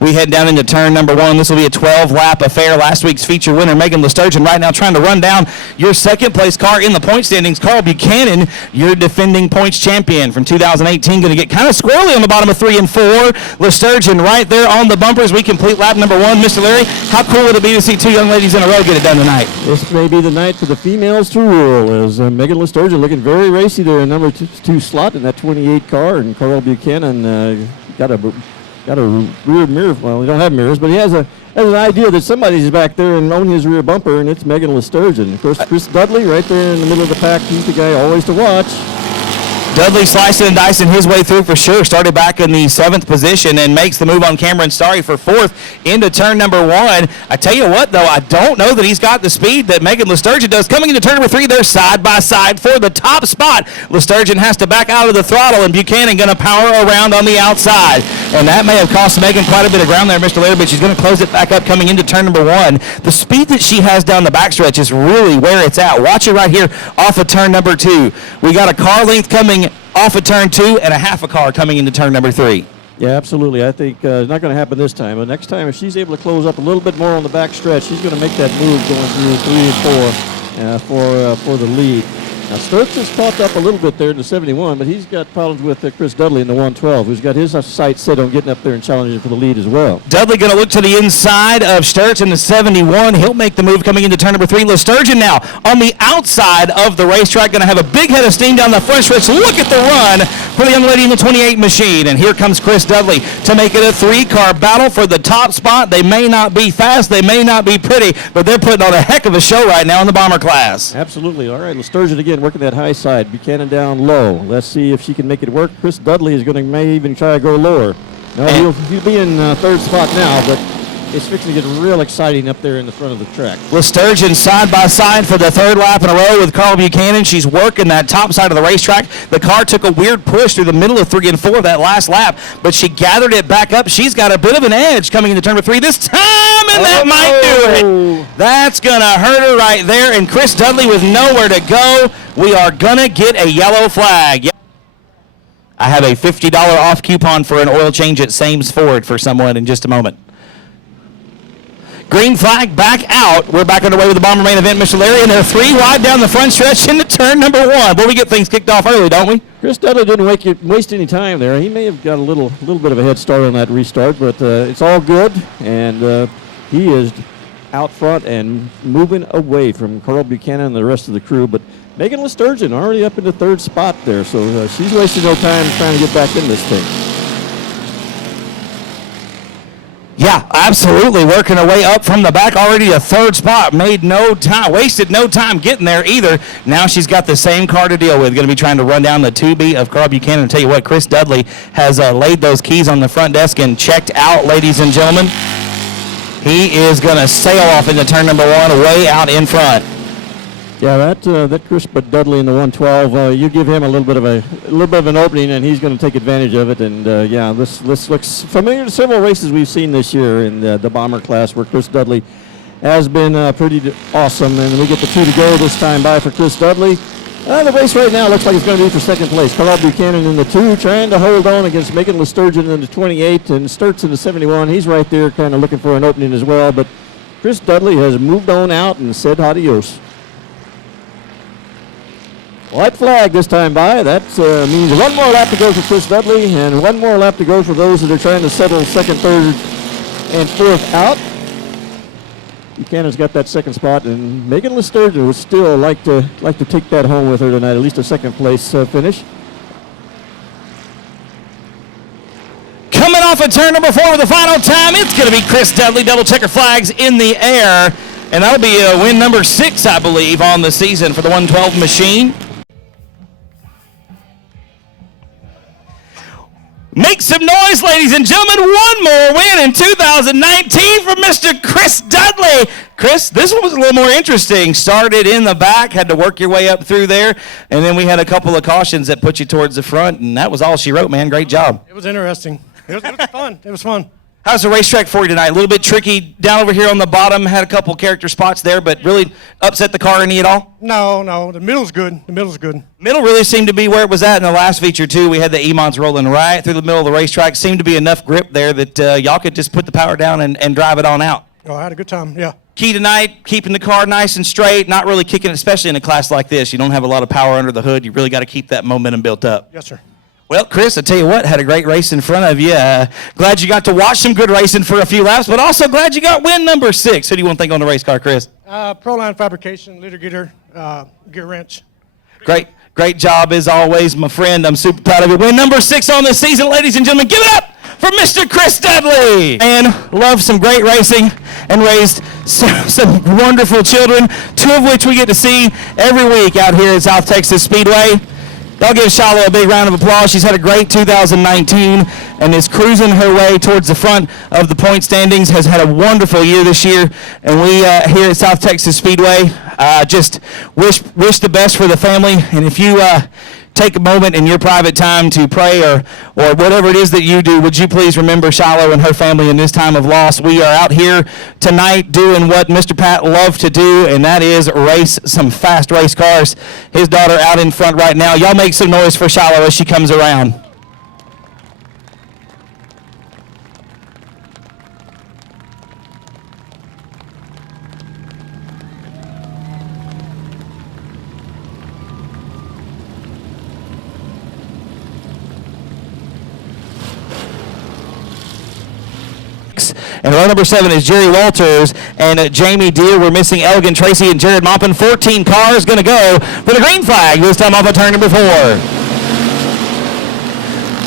We head down into turn number 1. This will be a 12-lap affair. Last week's feature winner, Megan Lesturgeon, right now trying to run down your second-place car in the point standings. Carl Buchanan, your defending points champion from 2018, going to get kind of squirrely on the bottom of 3 and 4. Lesturgeon right there on the bumpers. We complete lap number 1. Mr. Larry, how cool would it be to see 2 young ladies in a row get it done tonight? This may be the night for the females to rule, as Megan Lesturgeon looking very racy there in number 2 slot in that 28 car, and Carl Buchanan got a rear mirror. Well, we don't have mirrors, but he has an idea that somebody's back there and owning his rear bumper, and it's Megan Lesturgeon. Of course, Chris Dudley right there in the middle of the pack. He's the guy always to watch. Dudley slicing and dicing his way through for sure. Started back in the 7th position and makes the move on Cameron Starry for 4th into turn number 1. I tell you what, though, I don't know that he's got the speed that Megan Lesturgeon does. Coming into turn number 3, they're side by side for the top spot. Lesturgeon has to back out of the throttle, and Buchanan going to power around on the outside. And that may have cost Megan quite a bit of ground there, Mr. Laird, but she's going to close it back up coming into turn number 1. The speed that she has down the backstretch is really where it's at. Watch it right here off of turn number 2. We got a car length coming off of turn 2 and a half a car coming into turn number 3. Yeah, absolutely. I think it's not going to happen this time. But next time, if she's able to close up a little bit more on the back stretch, she's going to make that move going through 3 and 4 for the lead. Now, Sturts has caught up a little bit there in the 71, but he's got problems with Chris Dudley in the 112, who's got his sights set on getting up there and challenging for the lead as well. Dudley going to look to the inside of Sturts in the 71. He'll make the move coming into turn number 3. Lesturgeon now on the outside of the racetrack, going to have a big head of steam down the front stretch. Look at the run for the young lady in the 28 machine. And here comes Chris Dudley to make it a 3-car battle for the top spot. They may not be fast, they may not be pretty, but they're putting on a heck of a show right now in the Bomber class. Absolutely. All right, Lesturgeon again working that high side. Buchanan down low. Let's see if she can make it work. Chris Dudley is going to may even try to go lower. No, he'll be in 3rd spot now, but it's fixing to get real exciting up there in the front of the track. Lesturgeon side by side for the 3rd lap in a row with Carl Buchanan. She's working that top side of the racetrack. The car took a weird push through the middle of 3 and 4 that last lap, but she gathered it back up. She's got a bit of an edge coming into turn number 3 this time, and that might do it. That's going to hurt her right there, and Chris Dudley with nowhere to go. We are going to get a yellow flag. I have a $50 off coupon for an oil change at Sames Ford for someone in just a moment. Green flag back out. We're back underway with the Bomber main event, Mr. Larry, and they're 3 wide down the front stretch into turn number 1. But we get things kicked off early, don't we? Chris Dudley didn't waste any time there. He may have got a little bit of a head start on that restart, but it's all good, and he is out front and moving away from Carl Buchanan and the rest of the crew. But Megan Lesturgeon already up in the 3rd spot there, so she's wasting no time trying to get back in this thing. Yeah, absolutely. Working her way up from the back, already a 3rd spot. Wasted no time getting there either. Now she's got the same car to deal with. Going to be trying to run down the 2B of Carl Buchanan. And tell you what, Chris Dudley has laid those keys on the front desk and checked out, ladies and gentlemen. He is going to sail off into turn number 1, way out in front. Yeah, that Chris Dudley in the 112, you give him a little bit of an opening, and he's going to take advantage of it. And this looks familiar to several races we've seen this year in the Bomber class, where Chris Dudley has been pretty awesome. And we get the 2 to go this time by for Chris Dudley. The race right now looks like it's going to be for 2nd place. Carl Buchanan in the 2, trying to hold on against Megan Lesturgeon in the 28, and Sturts in the 71. He's right there, kind of looking for an opening as well. But Chris Dudley has moved on out and said adios. White flag this time by. That means 1 more lap to go for Chris Dudley and 1 more lap to go for those that are trying to settle 2nd, 3rd, and 4th out. Buchanan's got that 2nd spot, and Megan Lesturgeon would still like to take that home with her tonight, at least a 2nd place finish. Coming off of turn number 4 with the final time, it's going to be Chris Dudley. Double checker flags in the air, and that'll be win number 6, I believe, on the season for the 112 machine. Make some noise, ladies and gentlemen. One more win in 2019 for Mr. Chris Dudley. Chris, this one was a little more interesting. Started in the back, had to work your way up through there, and then we had a couple of cautions that put you towards the front, and that was all she wrote, man. Great job. It was interesting. It was fun. It was fun. How's the racetrack for you tonight? A little bit tricky down over here on the bottom. Had a couple character spots there, but really upset the car any at all? No. The middle's good. Middle really seemed to be where it was at in the last feature, too. We had the E-Mons rolling right through the middle of the racetrack. Seemed to be enough grip there that y'all could just put the power down and drive it on out. Oh, I had a good time, yeah. Key tonight, keeping the car nice and straight, not really kicking, especially in a class like this. You don't have a lot of power under the hood. You really got to keep that momentum built up. Yes, sir. Well, Chris, I tell you what, had a great race in front of you. Glad you got to watch some good racing for a few laps, but also glad you got win number 6. Who do you want to think on the race car, Chris? Proline Fabrication, Leader Gear, Gear Wrench. Great job as always, my friend. I'm super proud of you. Win number 6 on the season, ladies and gentlemen. Give it up for Mr. Chris Dudley. And loved some great racing and raised some wonderful children, 2 of which we get to see every week out here at South Texas Speedway. Y'all give Shiloh a big round of applause. She's had a great 2019 and is cruising her way towards the front of the point standings, has had a wonderful year this year. And we here at South Texas Speedway just wish the best for the family. And if you take a moment in your private time to pray or whatever it is that you do, would you please remember Shiloh and her family in this time of loss? We are out here tonight doing what Mr. Pat loved to do, and that is race some fast race cars. His daughter out in front right now. Y'all make some noise for Shiloh as she comes around. And row number 7 is Jerry Walters and Jamie Deere. We're missing Elgin Tracy and Jared Moppin. 14 cars going to go for the green flag, this time off of turn number 4.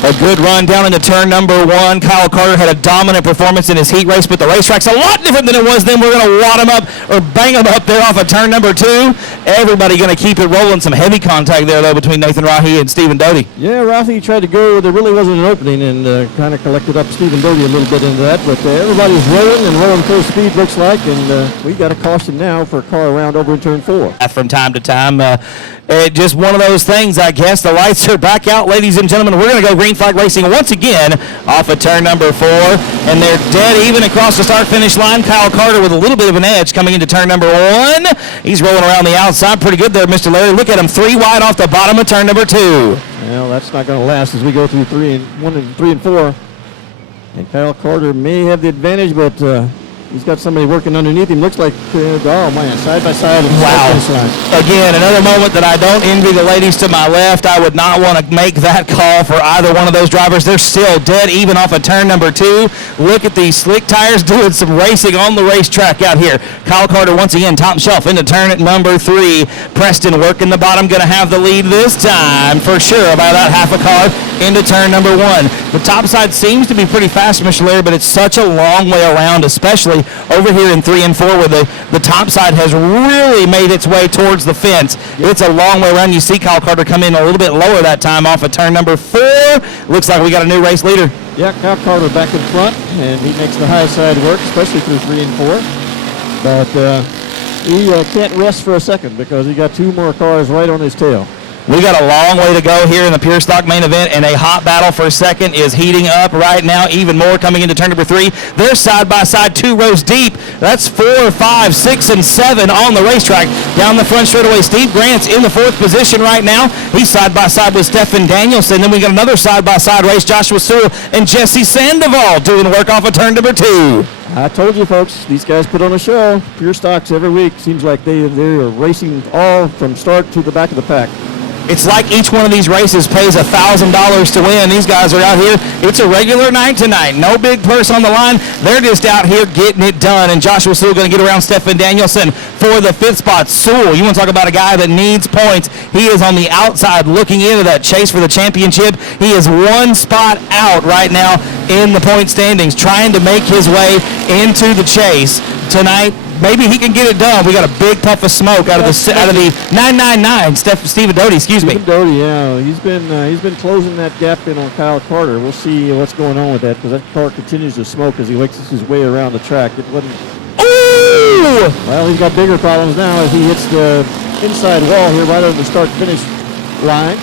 A good run down into turn number 1. Kyle Carter had a dominant performance in his heat race, but the racetrack's a lot different than it was then. We're going to wad him up or bang him up there off of turn number 2. Everybody going to keep it rolling. Some heavy contact there, though, between Nathan Rahi and Stephen Doty. Yeah, Rafi tried to go where there really wasn't an opening and kind of collected up Stephen Doty a little bit into that. But everybody's rolling full speed, looks like, and we got a caution now for a car around over in turn 4. From time to time, just one of those things, I guess. The lights are back out, ladies and gentlemen. We're going to go green flag racing once again off of turn number 4, and they're dead even across the start-finish line. Kyle Carter with a little bit of an edge coming into turn number 1. He's rolling around the outside pretty good there, Mr. Larry. Look at him, 3 wide off the bottom of turn number 2. Well, that's not going to last as we go through 3 and 4. And Kyle Carter may have the advantage, but he's got somebody working underneath him. Looks like, oh man, side by side. Wow. Again, another moment that I don't envy the ladies to my left. I would not want to make that call for either one of those drivers. They're still dead even off of turn number 2. Look at these slick tires doing some racing on the racetrack out here. Kyle Carter once again top shelf into turn number 3. Preston working the bottom, going to have the lead this time for sure by about half a car into turn number 1. The top side seems to be pretty fast, Mr. Larry, but it's such a long way around, especially over here in 3 and 4 where the top side has really made its way towards the fence. It's a long way around. You see Kyle Carter come in a little bit lower that time off of turn number 4. Looks like we got a new race leader. Yeah, Kyle Carter back in front, and he makes the high side work, especially through 3 and 4. But he can't rest for a second because he got 2 more cars right on his tail. We got a long way to go here in the Pure Stock main event, and a hot battle for second is heating up right now. Even more coming into turn number 3. They're side by side, 2 rows deep. That's 4, 5, 6, and 7 on the racetrack. Down the front straightaway, Steve Grant's in the 4th position right now. He's side by side with Stephen Danielson. Then we got another side by side race, Joshua Sewell and Jesse Sandoval doing work off of turn number 2. I told you, folks, these guys put on a show. Pure Stocks every week. Seems like they are racing all from start to the back of the pack. It's like each one of these races pays $1,000 to win. These guys are out here. It's a regular night tonight. No big purse on the line. They're just out here getting it done. And Joshua Sewell going to get around Stephen Danielson for the 5th spot. Sewell, you want to talk about a guy that needs points. He is on the outside looking into that chase for the championship. He is 1 spot out right now in the point standings, trying to make his way into the chase. Tonight, maybe he can get it done. We got a big puff of smoke out of the 999. Stephen Doty, excuse me. Stephen Doty, yeah, he's been closing that gap in on Kyle Carter. We'll see what's going on with that because that car continues to smoke as he makes his way around the track. It wasn't. Ooh! Well, he's got bigger problems now as he hits the inside wall here right over the start-finish line.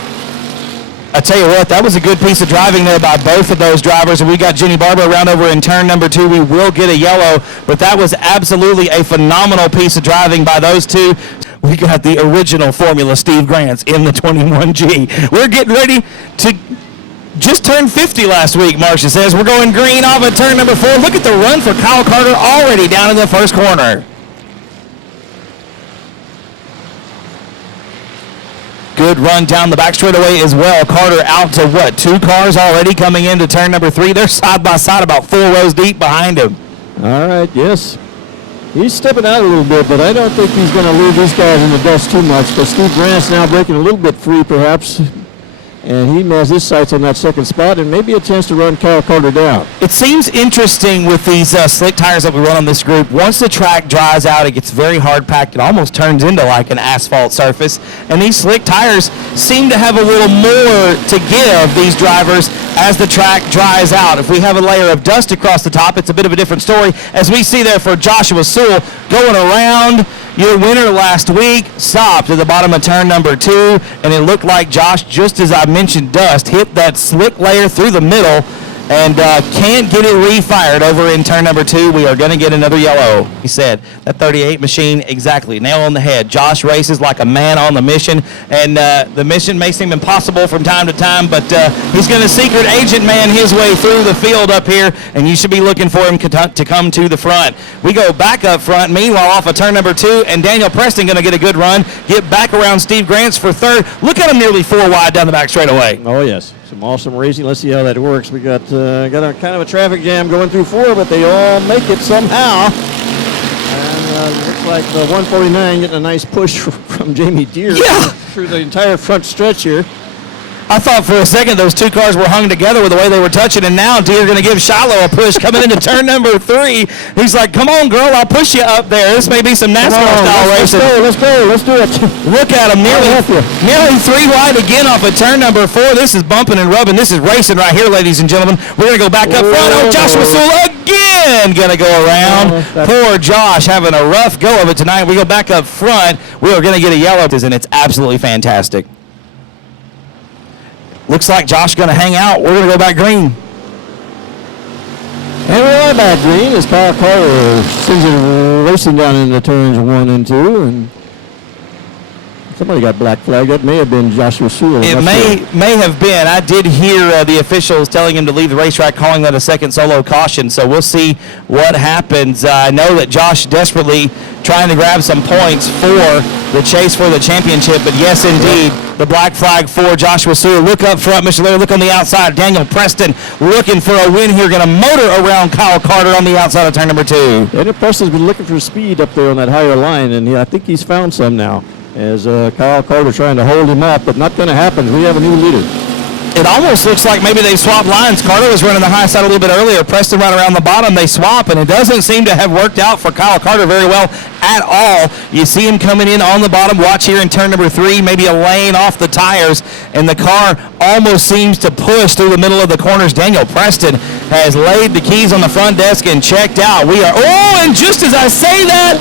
I tell you what, that was a good piece of driving there by both of those drivers. And we got Jenny Barber around over in turn number 2. We will get a yellow, but that was absolutely a phenomenal piece of driving by those two. We got the original Formula Steve Grants in the 21G. We're getting ready to just turn 50 last week, Marcia says. We're going green off at turn number 4. Look at the run for Kyle Carter already down in the first corner. Good run down the back straightaway as well. Carter out to what? 2 cars already coming into turn number 3. They're side by side about 4 rows deep behind him. All right, yes. He's stepping out a little bit, but I don't think he's going to leave these guys in the dust too much because Steve Grant's now breaking a little bit free perhaps. And he has his sights on that second spot and maybe a chance to run Kyle Carter down. It seems interesting with these slick tires that we run on this group. Once the track dries out, it gets very hard packed. It almost turns into like an asphalt surface. And these slick tires seem to have a little more to give these drivers as the track dries out. If we have a layer of dust across the top, it's a bit of a different story. As we see there for Joshua Sewell going around. Your winner last week stopped at the bottom of turn number 2, and it looked like Josh, just as I mentioned, dust, hit that slick layer through the middle and can't get it refired over in turn number 2. We are going to get another yellow. He said, that 38 machine, exactly, nail on the head. Josh races like a man on the mission, and the mission may seem impossible from time to time, but he's going to secret agent man his way through the field up here, and you should be looking for him to come to the front. We go back up front, meanwhile off of turn number 2, and Daniel Preston going to get a good run, get back around Steve Grants for 3rd. Look at him nearly 4 wide down the back straightaway. Oh, yes. Some awesome racing. Let's see how that works. We got a kind of a traffic jam going through 4, but they all make it somehow. And looks like the 149 getting a nice push from Jamie Deere through the entire front stretch here. I thought for a second those 2 cars were hung together with the way they were touching, and now Deere going to give Shiloh a push coming into turn number 3. He's like, come on, girl, I'll push you up there. This may be some NASCAR-style racing. Let's do it. Look at him, nearly 3 wide again off of turn number 4. This is bumping and rubbing. This is racing right here, ladies and gentlemen. We're going to go back up front. Oh, Joshua Sewell again going to go around. Poor Josh having a rough go of it tonight. We go back up front. We are going to get a yellow, and it's absolutely fantastic. Looks like Josh going to hang out. We're going to go back green. And we are back green as Kyle Carter sends it racing down into turns 1 and 2. And somebody got black flag. That may have been Joshua Sewell. It may have been. I did hear the officials telling him to leave the racetrack, calling that a second solo caution. So we'll see what happens. I know that Josh desperately trying to grab some points for the chase for the championship. But yes, indeed, the black flag for Joshua Sewell. Look up front, Mr. Laird. Look on the outside. Daniel Preston looking for a win here. Going to motor around Kyle Carter on the outside of turn number 2. Daniel Preston's been looking for speed up there on that higher line, and I think he's found some now. As Kyle Carter trying to hold him up, but not going to happen. We have a new leader. It almost looks like maybe they swapped lines. Carter was running the high side a little bit earlier. Preston right around the bottom. They swap, and it doesn't seem to have worked out for Kyle Carter very well at all. You see him coming in on the bottom. Watch here in turn number 3, maybe a lane off the tires, and the car almost seems to push through the middle of the corners. Daniel Preston has laid the keys on the front desk and checked out. And just as I say that,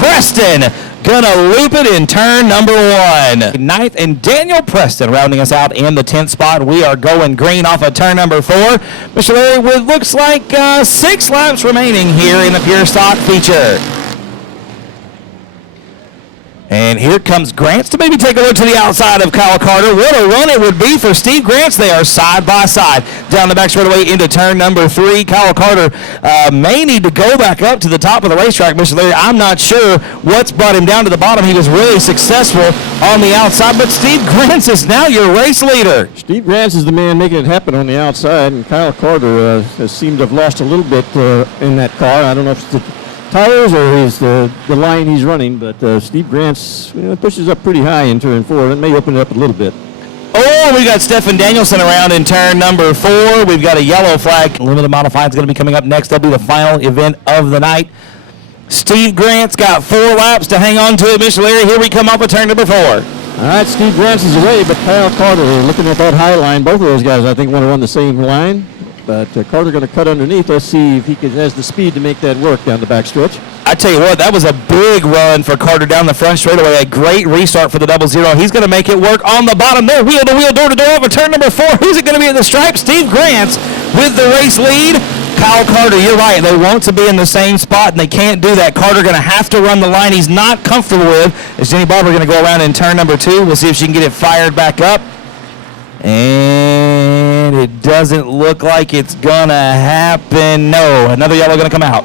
Preston gonna loop it in turn number 1. 9th, and Daniel Preston rounding us out in the 10th spot. We are going green off of turn number 4. Mr. Larry, with looks like 6 laps remaining here in the pure stock feature. And here comes Grants to maybe take a look to the outside of Kyle Carter. What a run it would be for Steve Grants. They are side by side down the back straightaway into turn number 3. Kyle Carter may need to go back up to the top of the racetrack, Mr. Larry. I'm not sure what's brought him down to the bottom. He was really successful on the outside, but Steve Grants is now your race leader. Steve Grants is the man making it happen on the outside, and Kyle Carter has seemed to have lost a little bit in that car. I don't know if it's the tires or is the line he's running, but Steve Grants pushes up pretty high in turn 4. That may open it up a little bit. Oh, we got Stephen Danielson around in turn number 4. We've got a yellow flag. Limited Modified is going to be coming up next. That'll be the final event of the night. Steve Grant's got 4 laps to hang on to it. Mr. Larry, here we come off of turn number 4. All right, Steve Grant is away, but Kyle Carter, looking at that high line, both of those guys, I think, want to run the same line. But Carter going to cut underneath. Let's see if he has the speed to make that work down the backstretch. I tell you what, that was a big run for Carter down the front straightaway. A great restart for the 00. He's going to make it work on the bottom there. Wheel to wheel, door to door over turn number 4. Who's it going to be at the stripe? Steve Grant's with the race lead. Kyle Carter, you're right. They want to be in the same spot, and they can't do that. Carter going to have to run the line he's not comfortable with. Is Jenny Barber going to go around in turn number 2? We'll see if she can get it fired back up. And it doesn't look like it's going to happen. No, another yellow going to come out.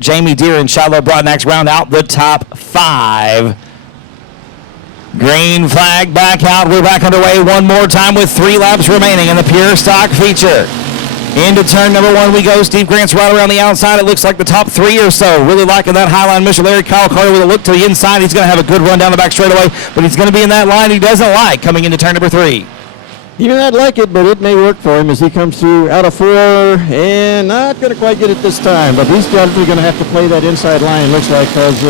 Jamie Deere and Shiloh Broadnax round out the top 5. Green flag back out. We're back underway one more time with 3 laps remaining in the pure stock feature. Into turn number 1 we go. Steve Grant's right around the outside. It looks like the top 3 or so. Really liking that high line. Mr. Larry, Kyle Carter with a look to the inside. He's going to have a good run down the back straightaway, but he's going to be in that line he doesn't like coming into turn number 3. He may not like it, but it may work for him as he comes through out of 4 and not going to quite get it this time. But these guys are going to have to play that inside line, looks like, because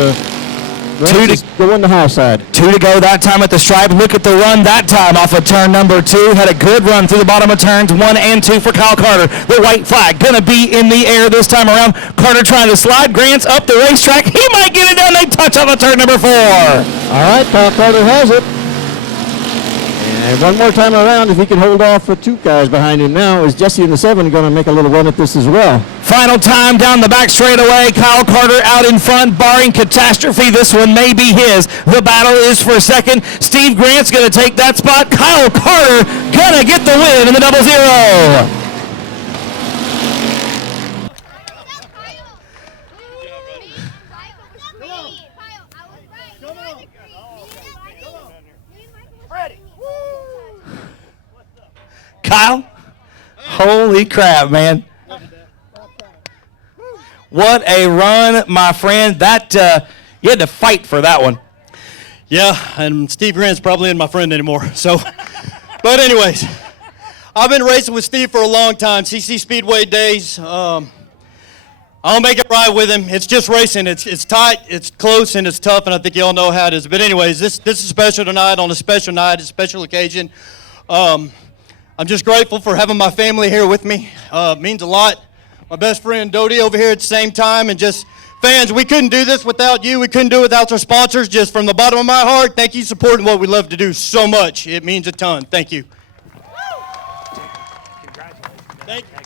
Grant is going the high side. 2 to go that time at the stripe. Look at the run that time off of turn number 2. Had a good run through the bottom of turns 1 and 2 for Kyle Carter. The white flag going to be in the air this time around. Carter trying to slide. Grant's up the racetrack. He might get it down. They touch on the turn number 4. All right, Kyle Carter has it. And one more time around, if he can hold off with 2 guys behind him now, is Jesse in the 7 going to make a little run at this as well. Final time down the back straightaway. Kyle Carter out in front, barring catastrophe. This one may be his. The battle is for second. Steve Grant's going to take that spot. Kyle Carter going to get the win in the 00. Kyle, holy crap, man. What a run, my friend. That you had to fight for that one. Yeah, and Steve Grant's probably ain't my friend anymore. So, but anyways, I've been racing with Steve for a long time. CC Speedway days. I'll make it right with him. It's just racing. It's tight, it's close, and it's tough, and I think you all know how it is. But anyways, this is special tonight on a special night, a special occasion. I'm just grateful for having my family here with me. It means a lot. My best friend Dudley over here at the same time, and just fans, we couldn't do this without you. We couldn't do it without our sponsors. Just from the bottom of my heart, thank you for supporting what we love to do so much. It means a ton. Thank you. Thank you.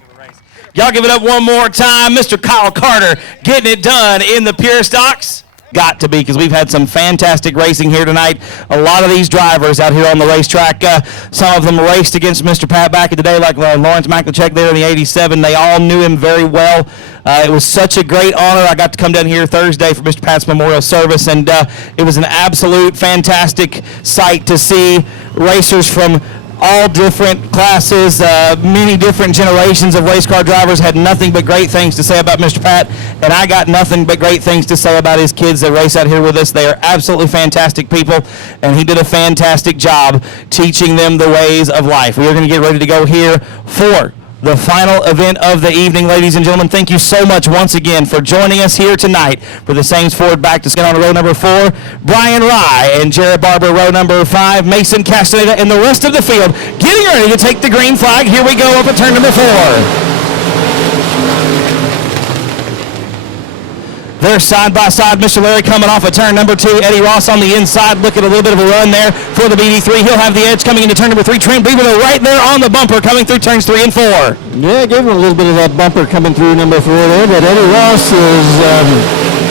Y'all give it up one more time. Mr. Kyle Carter getting it done in the pure stocks. Got to be, because we've had some fantastic racing here tonight. A lot of these drivers out here on the racetrack, some of them raced against Mr. Pat back in the day, like Lawrence McLachek there in the 87. They all knew him very well. It was such a great honor. I got to come down here Thursday for Mr. Pat's memorial service, and it was an absolute fantastic sight to see racers from all different classes, many different generations of race car drivers had nothing but great things to say about Mr. Pat, and I got nothing but great things to say about his kids that race out here with us. They are absolutely fantastic people, and he did a fantastic job teaching them the ways of life. We are going to get ready to go here for the final event of the evening, ladies and gentlemen. Thank you so much once again for joining us here tonight for the Saints Ford back to skin on row number 4. Brian Rye and Jared Barber, row number 5. Mason Castaneda and the rest of the field getting ready to take the green flag. Here we go up at turn number 4. They're side by side. Mr. Larry coming off of turn number 2. Eddie Ross on the inside. Look at a little bit of a run there for the BD3. He'll have the edge coming into turn number 3. Trent Beaver right there on the bumper coming through turns 3 and 4. Yeah, gave him a little bit of that bumper coming through number 4 there, but Eddie Ross is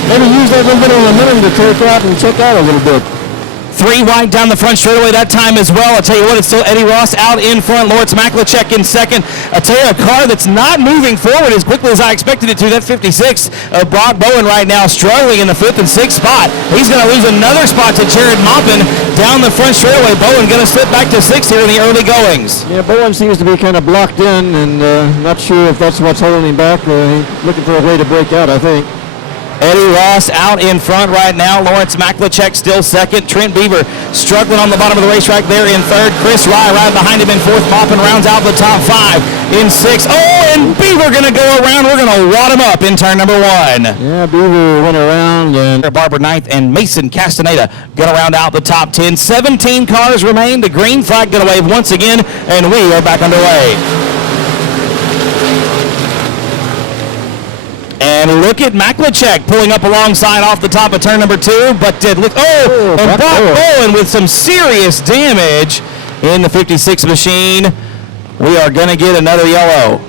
maybe use that little bit of momentum to take out and check out a little bit. 3 wide down the front straightaway that time as well. I'll tell you what, it's still Eddie Ross out in front. Lawrence McLachek in second. I'll tell you, a car that's not moving forward as quickly as I expected it to. That 56 of Brock Bowen right now struggling in the 5th and 6th spot. He's going to lose another spot to Jared Maupin down the front straightaway. Bowen going to slip back to 6th here in the early goings. Yeah, Bowen seems to be kind of blocked in, and not sure if that's what's holding him back. Looking for a way to break out, I think. Eddie Ross out in front right now. Lawrence Maklachek still second. Trent Beaver struggling on the bottom of the racetrack there in third. Chris Rye right behind him in fourth. Maupin rounds out the top 5 in sixth. Oh, and Beaver going to go around. We're going to wad him up in turn number 1. Yeah, Beaver went around. And Barber ninth and Mason Castaneda going to round out the top 10. 17 cars remain. The green flag going to wave once again, and we are back underway. And look at Maklachek pulling up alongside off the top of turn number 2, but did look, and Brock Bowen with some serious damage in the 56 machine. We are going to get another yellow.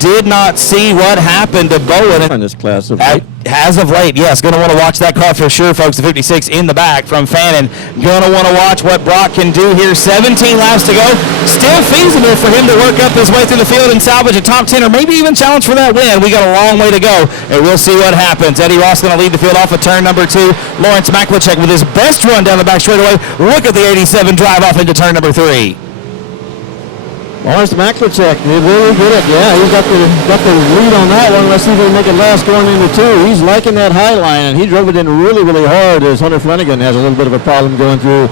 Did not see what happened to Bowen in this class of late. As of late, yes. Going to want to watch that car for sure, folks. The 56 in the back from Fannin. Going to want to watch what Brock can do here. 17 laps to go. Still feasible for him to work up his way through the field and salvage a top 10 or maybe even challenge for that win. We got a long way to go, and we'll see what happens. Eddie Ross going to lead the field off of turn number 2. Lawrence Maklachek with his best run down the back straightaway. Look at the 87 drive off into turn number 3. Lawrence Maklachek, really good at, yeah, he's got the lead on that one. Let's see if he can make it last going into 2. He's liking that high line, and he drove it in really, really hard as Hunter Flanagan has a little bit of a problem going through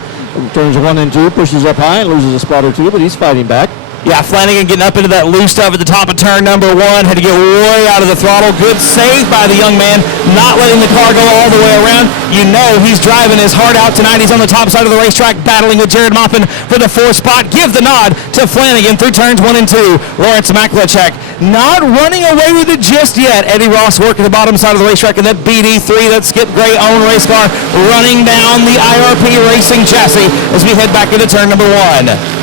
turns 1 and 2, pushes up high and loses a spot or 2, but he's fighting back. Yeah, Flanagan getting up into that loose stuff at the top of turn number 1. Had to get way out of the throttle. Good save by the young man, not letting the car go all the way around. You know he's driving his heart out tonight. He's on the top side of the racetrack battling with Jared Maupin for the 4th spot. Give the nod to Flanagan through turns 1 and 2. Lawrence Maklachek not running away with it just yet. Eddie Ross working the bottom side of the racetrack in that BD3, that Skip Gray owned race car, running down the IRP Racing chassis as we head back into turn number 1.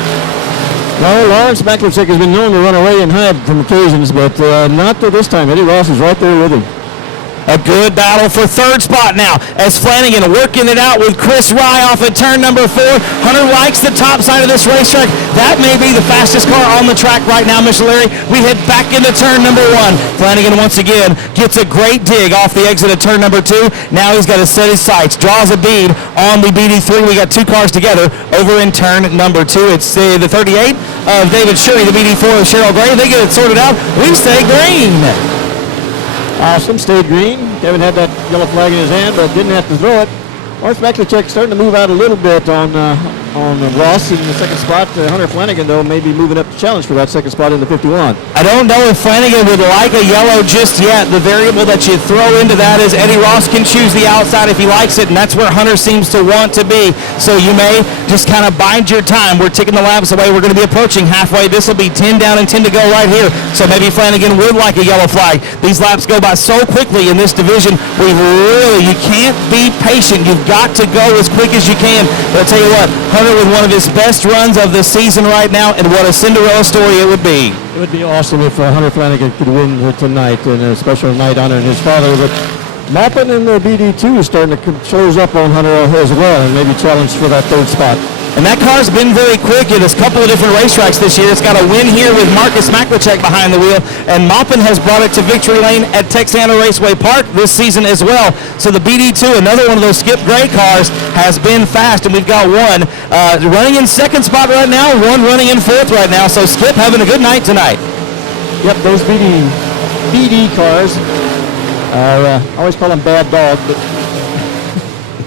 Well, Lawrence Maklachek has been known to run away and hide from occasions, but not to this time. Eddie Ross is right there with him. A good battle for 3rd spot now as Flanagan working it out with Chris Rye off at turn number 4. Hunter likes the top side of this racetrack. That may be the fastest car on the track right now, Mr. Larry. We head back into turn number 1. Flanagan once again gets a great dig off the exit of turn number 2. Now he's got to set his sights. Draws a bead on the BD3. We got 2 cars together over in turn number 2. It's the 38 of David Shirley, the BD4 of Cheryl Gray. They get it sorted out. We stay green. Awesome, stayed green. Kevin had that yellow flag in his hand, but didn't have to throw it. Lawrence Maklachek starting to move out a little bit on Ross in the 2nd spot. Hunter Flanagan, though, may be moving up the challenge for that 2nd spot in the 51. I don't know if Flanagan would like a yellow just yet. The variable that you throw into that is Eddie Ross can choose the outside if he likes it, and that's where Hunter seems to want to be. So you may just kind of bide your time. We're ticking the laps away. We're going to be approaching halfway. This will be 10 down and 10 to go right here. So maybe Flanagan would like a yellow flag. These laps go by so quickly in this division. You can't be patient. You've got to go as quick as you can. But I'll tell you what, Hunter with one of his best runs of the season right now, and what a Cinderella story it would be. It would be awesome if Hunter Flanagan could win tonight, and a special night honoring his father. But Maupin in the BD2 is starting to close up on Hunter as well, and maybe challenge for that 3rd spot. And that car's been very quick. It has a couple of different racetracks this year. It's got a win here with Marcus Maklachek behind the wheel, and Maupin has brought it to victory lane at Texana Raceway Park this season as well. So the BD2, another one of those Skip Gray cars, has been fast, and we've got one running in 2nd spot right now, one running in 4th right now. So Skip having a good night tonight. Yep, those BD cars are, I always call them bad dog,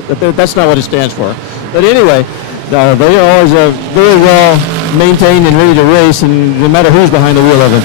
but that's not what it stands for. But anyway, they are always very well maintained and ready to race, and no matter who's behind the wheel of them.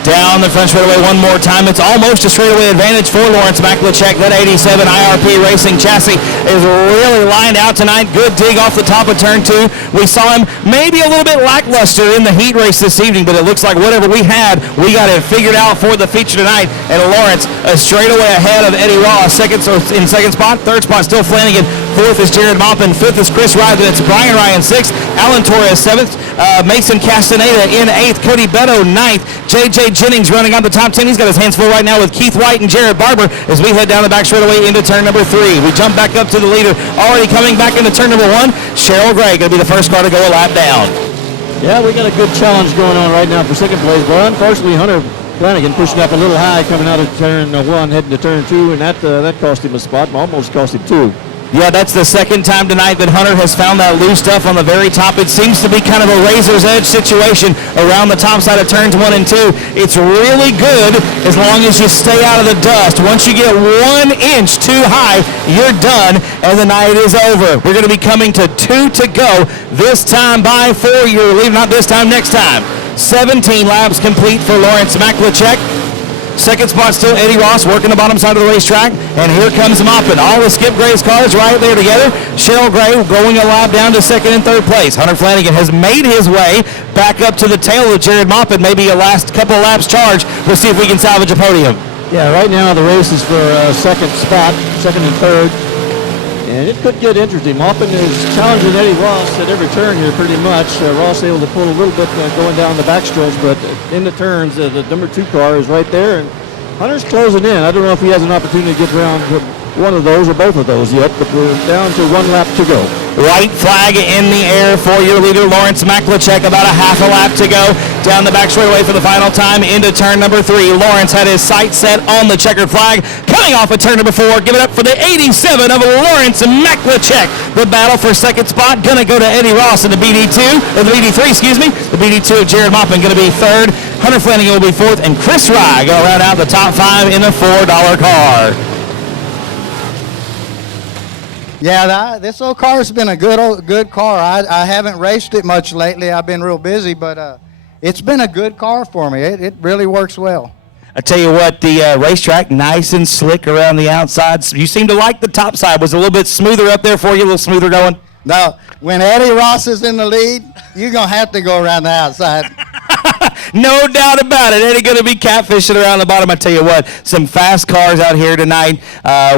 Down the front straightaway one more time. It's almost a straightaway advantage for Lawrence Maklachek. That 87 IRP Racing chassis is really lined out tonight. Good dig off the top of turn 2. We saw him maybe a little bit lackluster in the heat race this evening, but it looks like whatever we had, we got it figured out for the feature tonight. And Lawrence a straightaway ahead of Eddie Ross. In 2nd spot. 3rd spot still Flanagan. 4th is Jared Maupin. 5th is Chris Rye. Then it's Brian Ryan 6th. Alan Torres 7th. Mason Castaneda in 8th. Cody Beto 9th. J.J. Jennings running on the top 10. He's got his hands full right now with Keith White and Jared Barber as we head down the back straightaway into turn number 3. We jump back up to the leader. Already coming back into turn number 1. Cheryl Gray going to be the first car to go a lap down. Yeah, we got a good challenge going on right now for 2nd place, but unfortunately Hunter Flanagan pushing up a little high coming out of turn 1 heading to turn 2, and that cost him a spot, almost cost him 2. Yeah, that's the second time tonight that Hunter has found that loose stuff on the very top. It seems to be kind of a razor's edge situation around the top side of turns 1 and 2. It's really good as long as you stay out of the dust. Once you get 1 inch too high, you're done, and the night is over. We're going to be coming to 2 to go, this time by 4. You're leaving, not this time, next time. 17 laps complete for Lawrence Maklachek. Second spot still Eddie Ross working the bottom side of the racetrack. And here comes Moppin. All the Skip Gray's cars right there together. Cheryl Gray going a lap down to second and third place. Hunter Flanagan has made his way back up to the tail of Jared Moppin. Maybe a last couple of laps charge. We'll see if we can salvage a podium. Yeah, right now the race is for second spot, second and third. And it could get interesting. Moppin is challenging Eddie Ross at every turn here pretty much. Ross able to pull a little bit going down the backstretch, but in the turns, the number 2 car is right there. And Hunter's closing in. I don't know if he has an opportunity to get around one of those or both of those yet, but we're down to 1 lap to go. White flag in the air for your leader, Lawrence Maklachek. About a half a lap to go. Down the back straightaway for the final time into turn number 3. Lawrence had his sights set on the checkered flag. Coming off of turn number 4. Give it up for the 87 of Lawrence Maklachek. The battle for second spot going to go to Eddie Ross in the BD2, or the BD3, excuse me. The BD2 of Jared Moppin going to be third. Hunter Flanagan will be fourth, and Chris Rye going to round out the top 5 in the $4 car. Yeah, this old car's been a good car. I haven't raced it much lately. I've been real busy, but it's been a good car for me. It really works well. I tell you what, the racetrack, nice and slick around the outside. You seem to like the top side. Was it a little bit smoother up there for you, a little smoother going? Now, when Eddie Ross is in the lead, you're going to have to go around the outside. No doubt about it. Eddie going to be catfishing around the bottom. I tell you what, some fast cars out here tonight.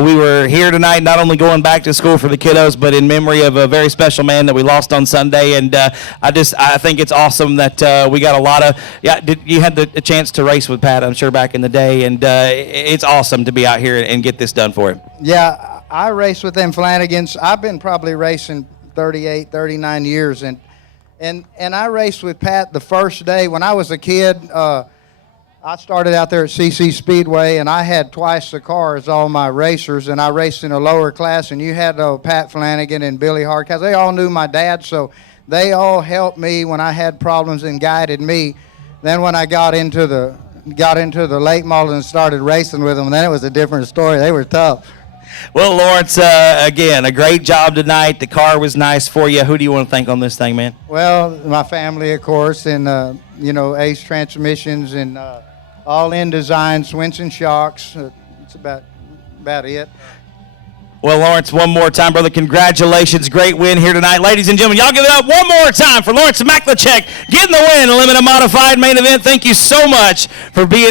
We were here tonight not only going back to school for the kiddos, but in memory of a very special man that we lost on Sunday. And I think it's awesome that we got a lot of, you had a chance to race with Pat, I'm sure, back in the day. And it's awesome to be out here and get this done for him. Yeah, I raced with them Flanagans. I've been probably racing 38, 39 years. And I raced with Pat the first day. When I was a kid, I started out there at CC Speedway, and I had twice the car as all my racers, and I raced in a lower class, and you had Pat Flanagan and Billy Hardcastle. They all knew my dad, so they all helped me when I had problems and guided me. Then when I got into the late models and started racing with them, then it was a different story. They were tough. Well, Lawrence, again, a great job tonight. The car was nice for you. Who do you want to thank on this thing, man? Well, my family, of course, and, Ace Transmissions and All In Design, Swinson Shocks. That's about it. Well, Lawrence, one more time, brother, congratulations. Great win here tonight. Ladies and gentlemen, y'all give it up one more time for Lawrence Maklachek getting the win in Limited Modified Main Event. Thank you so much for being here.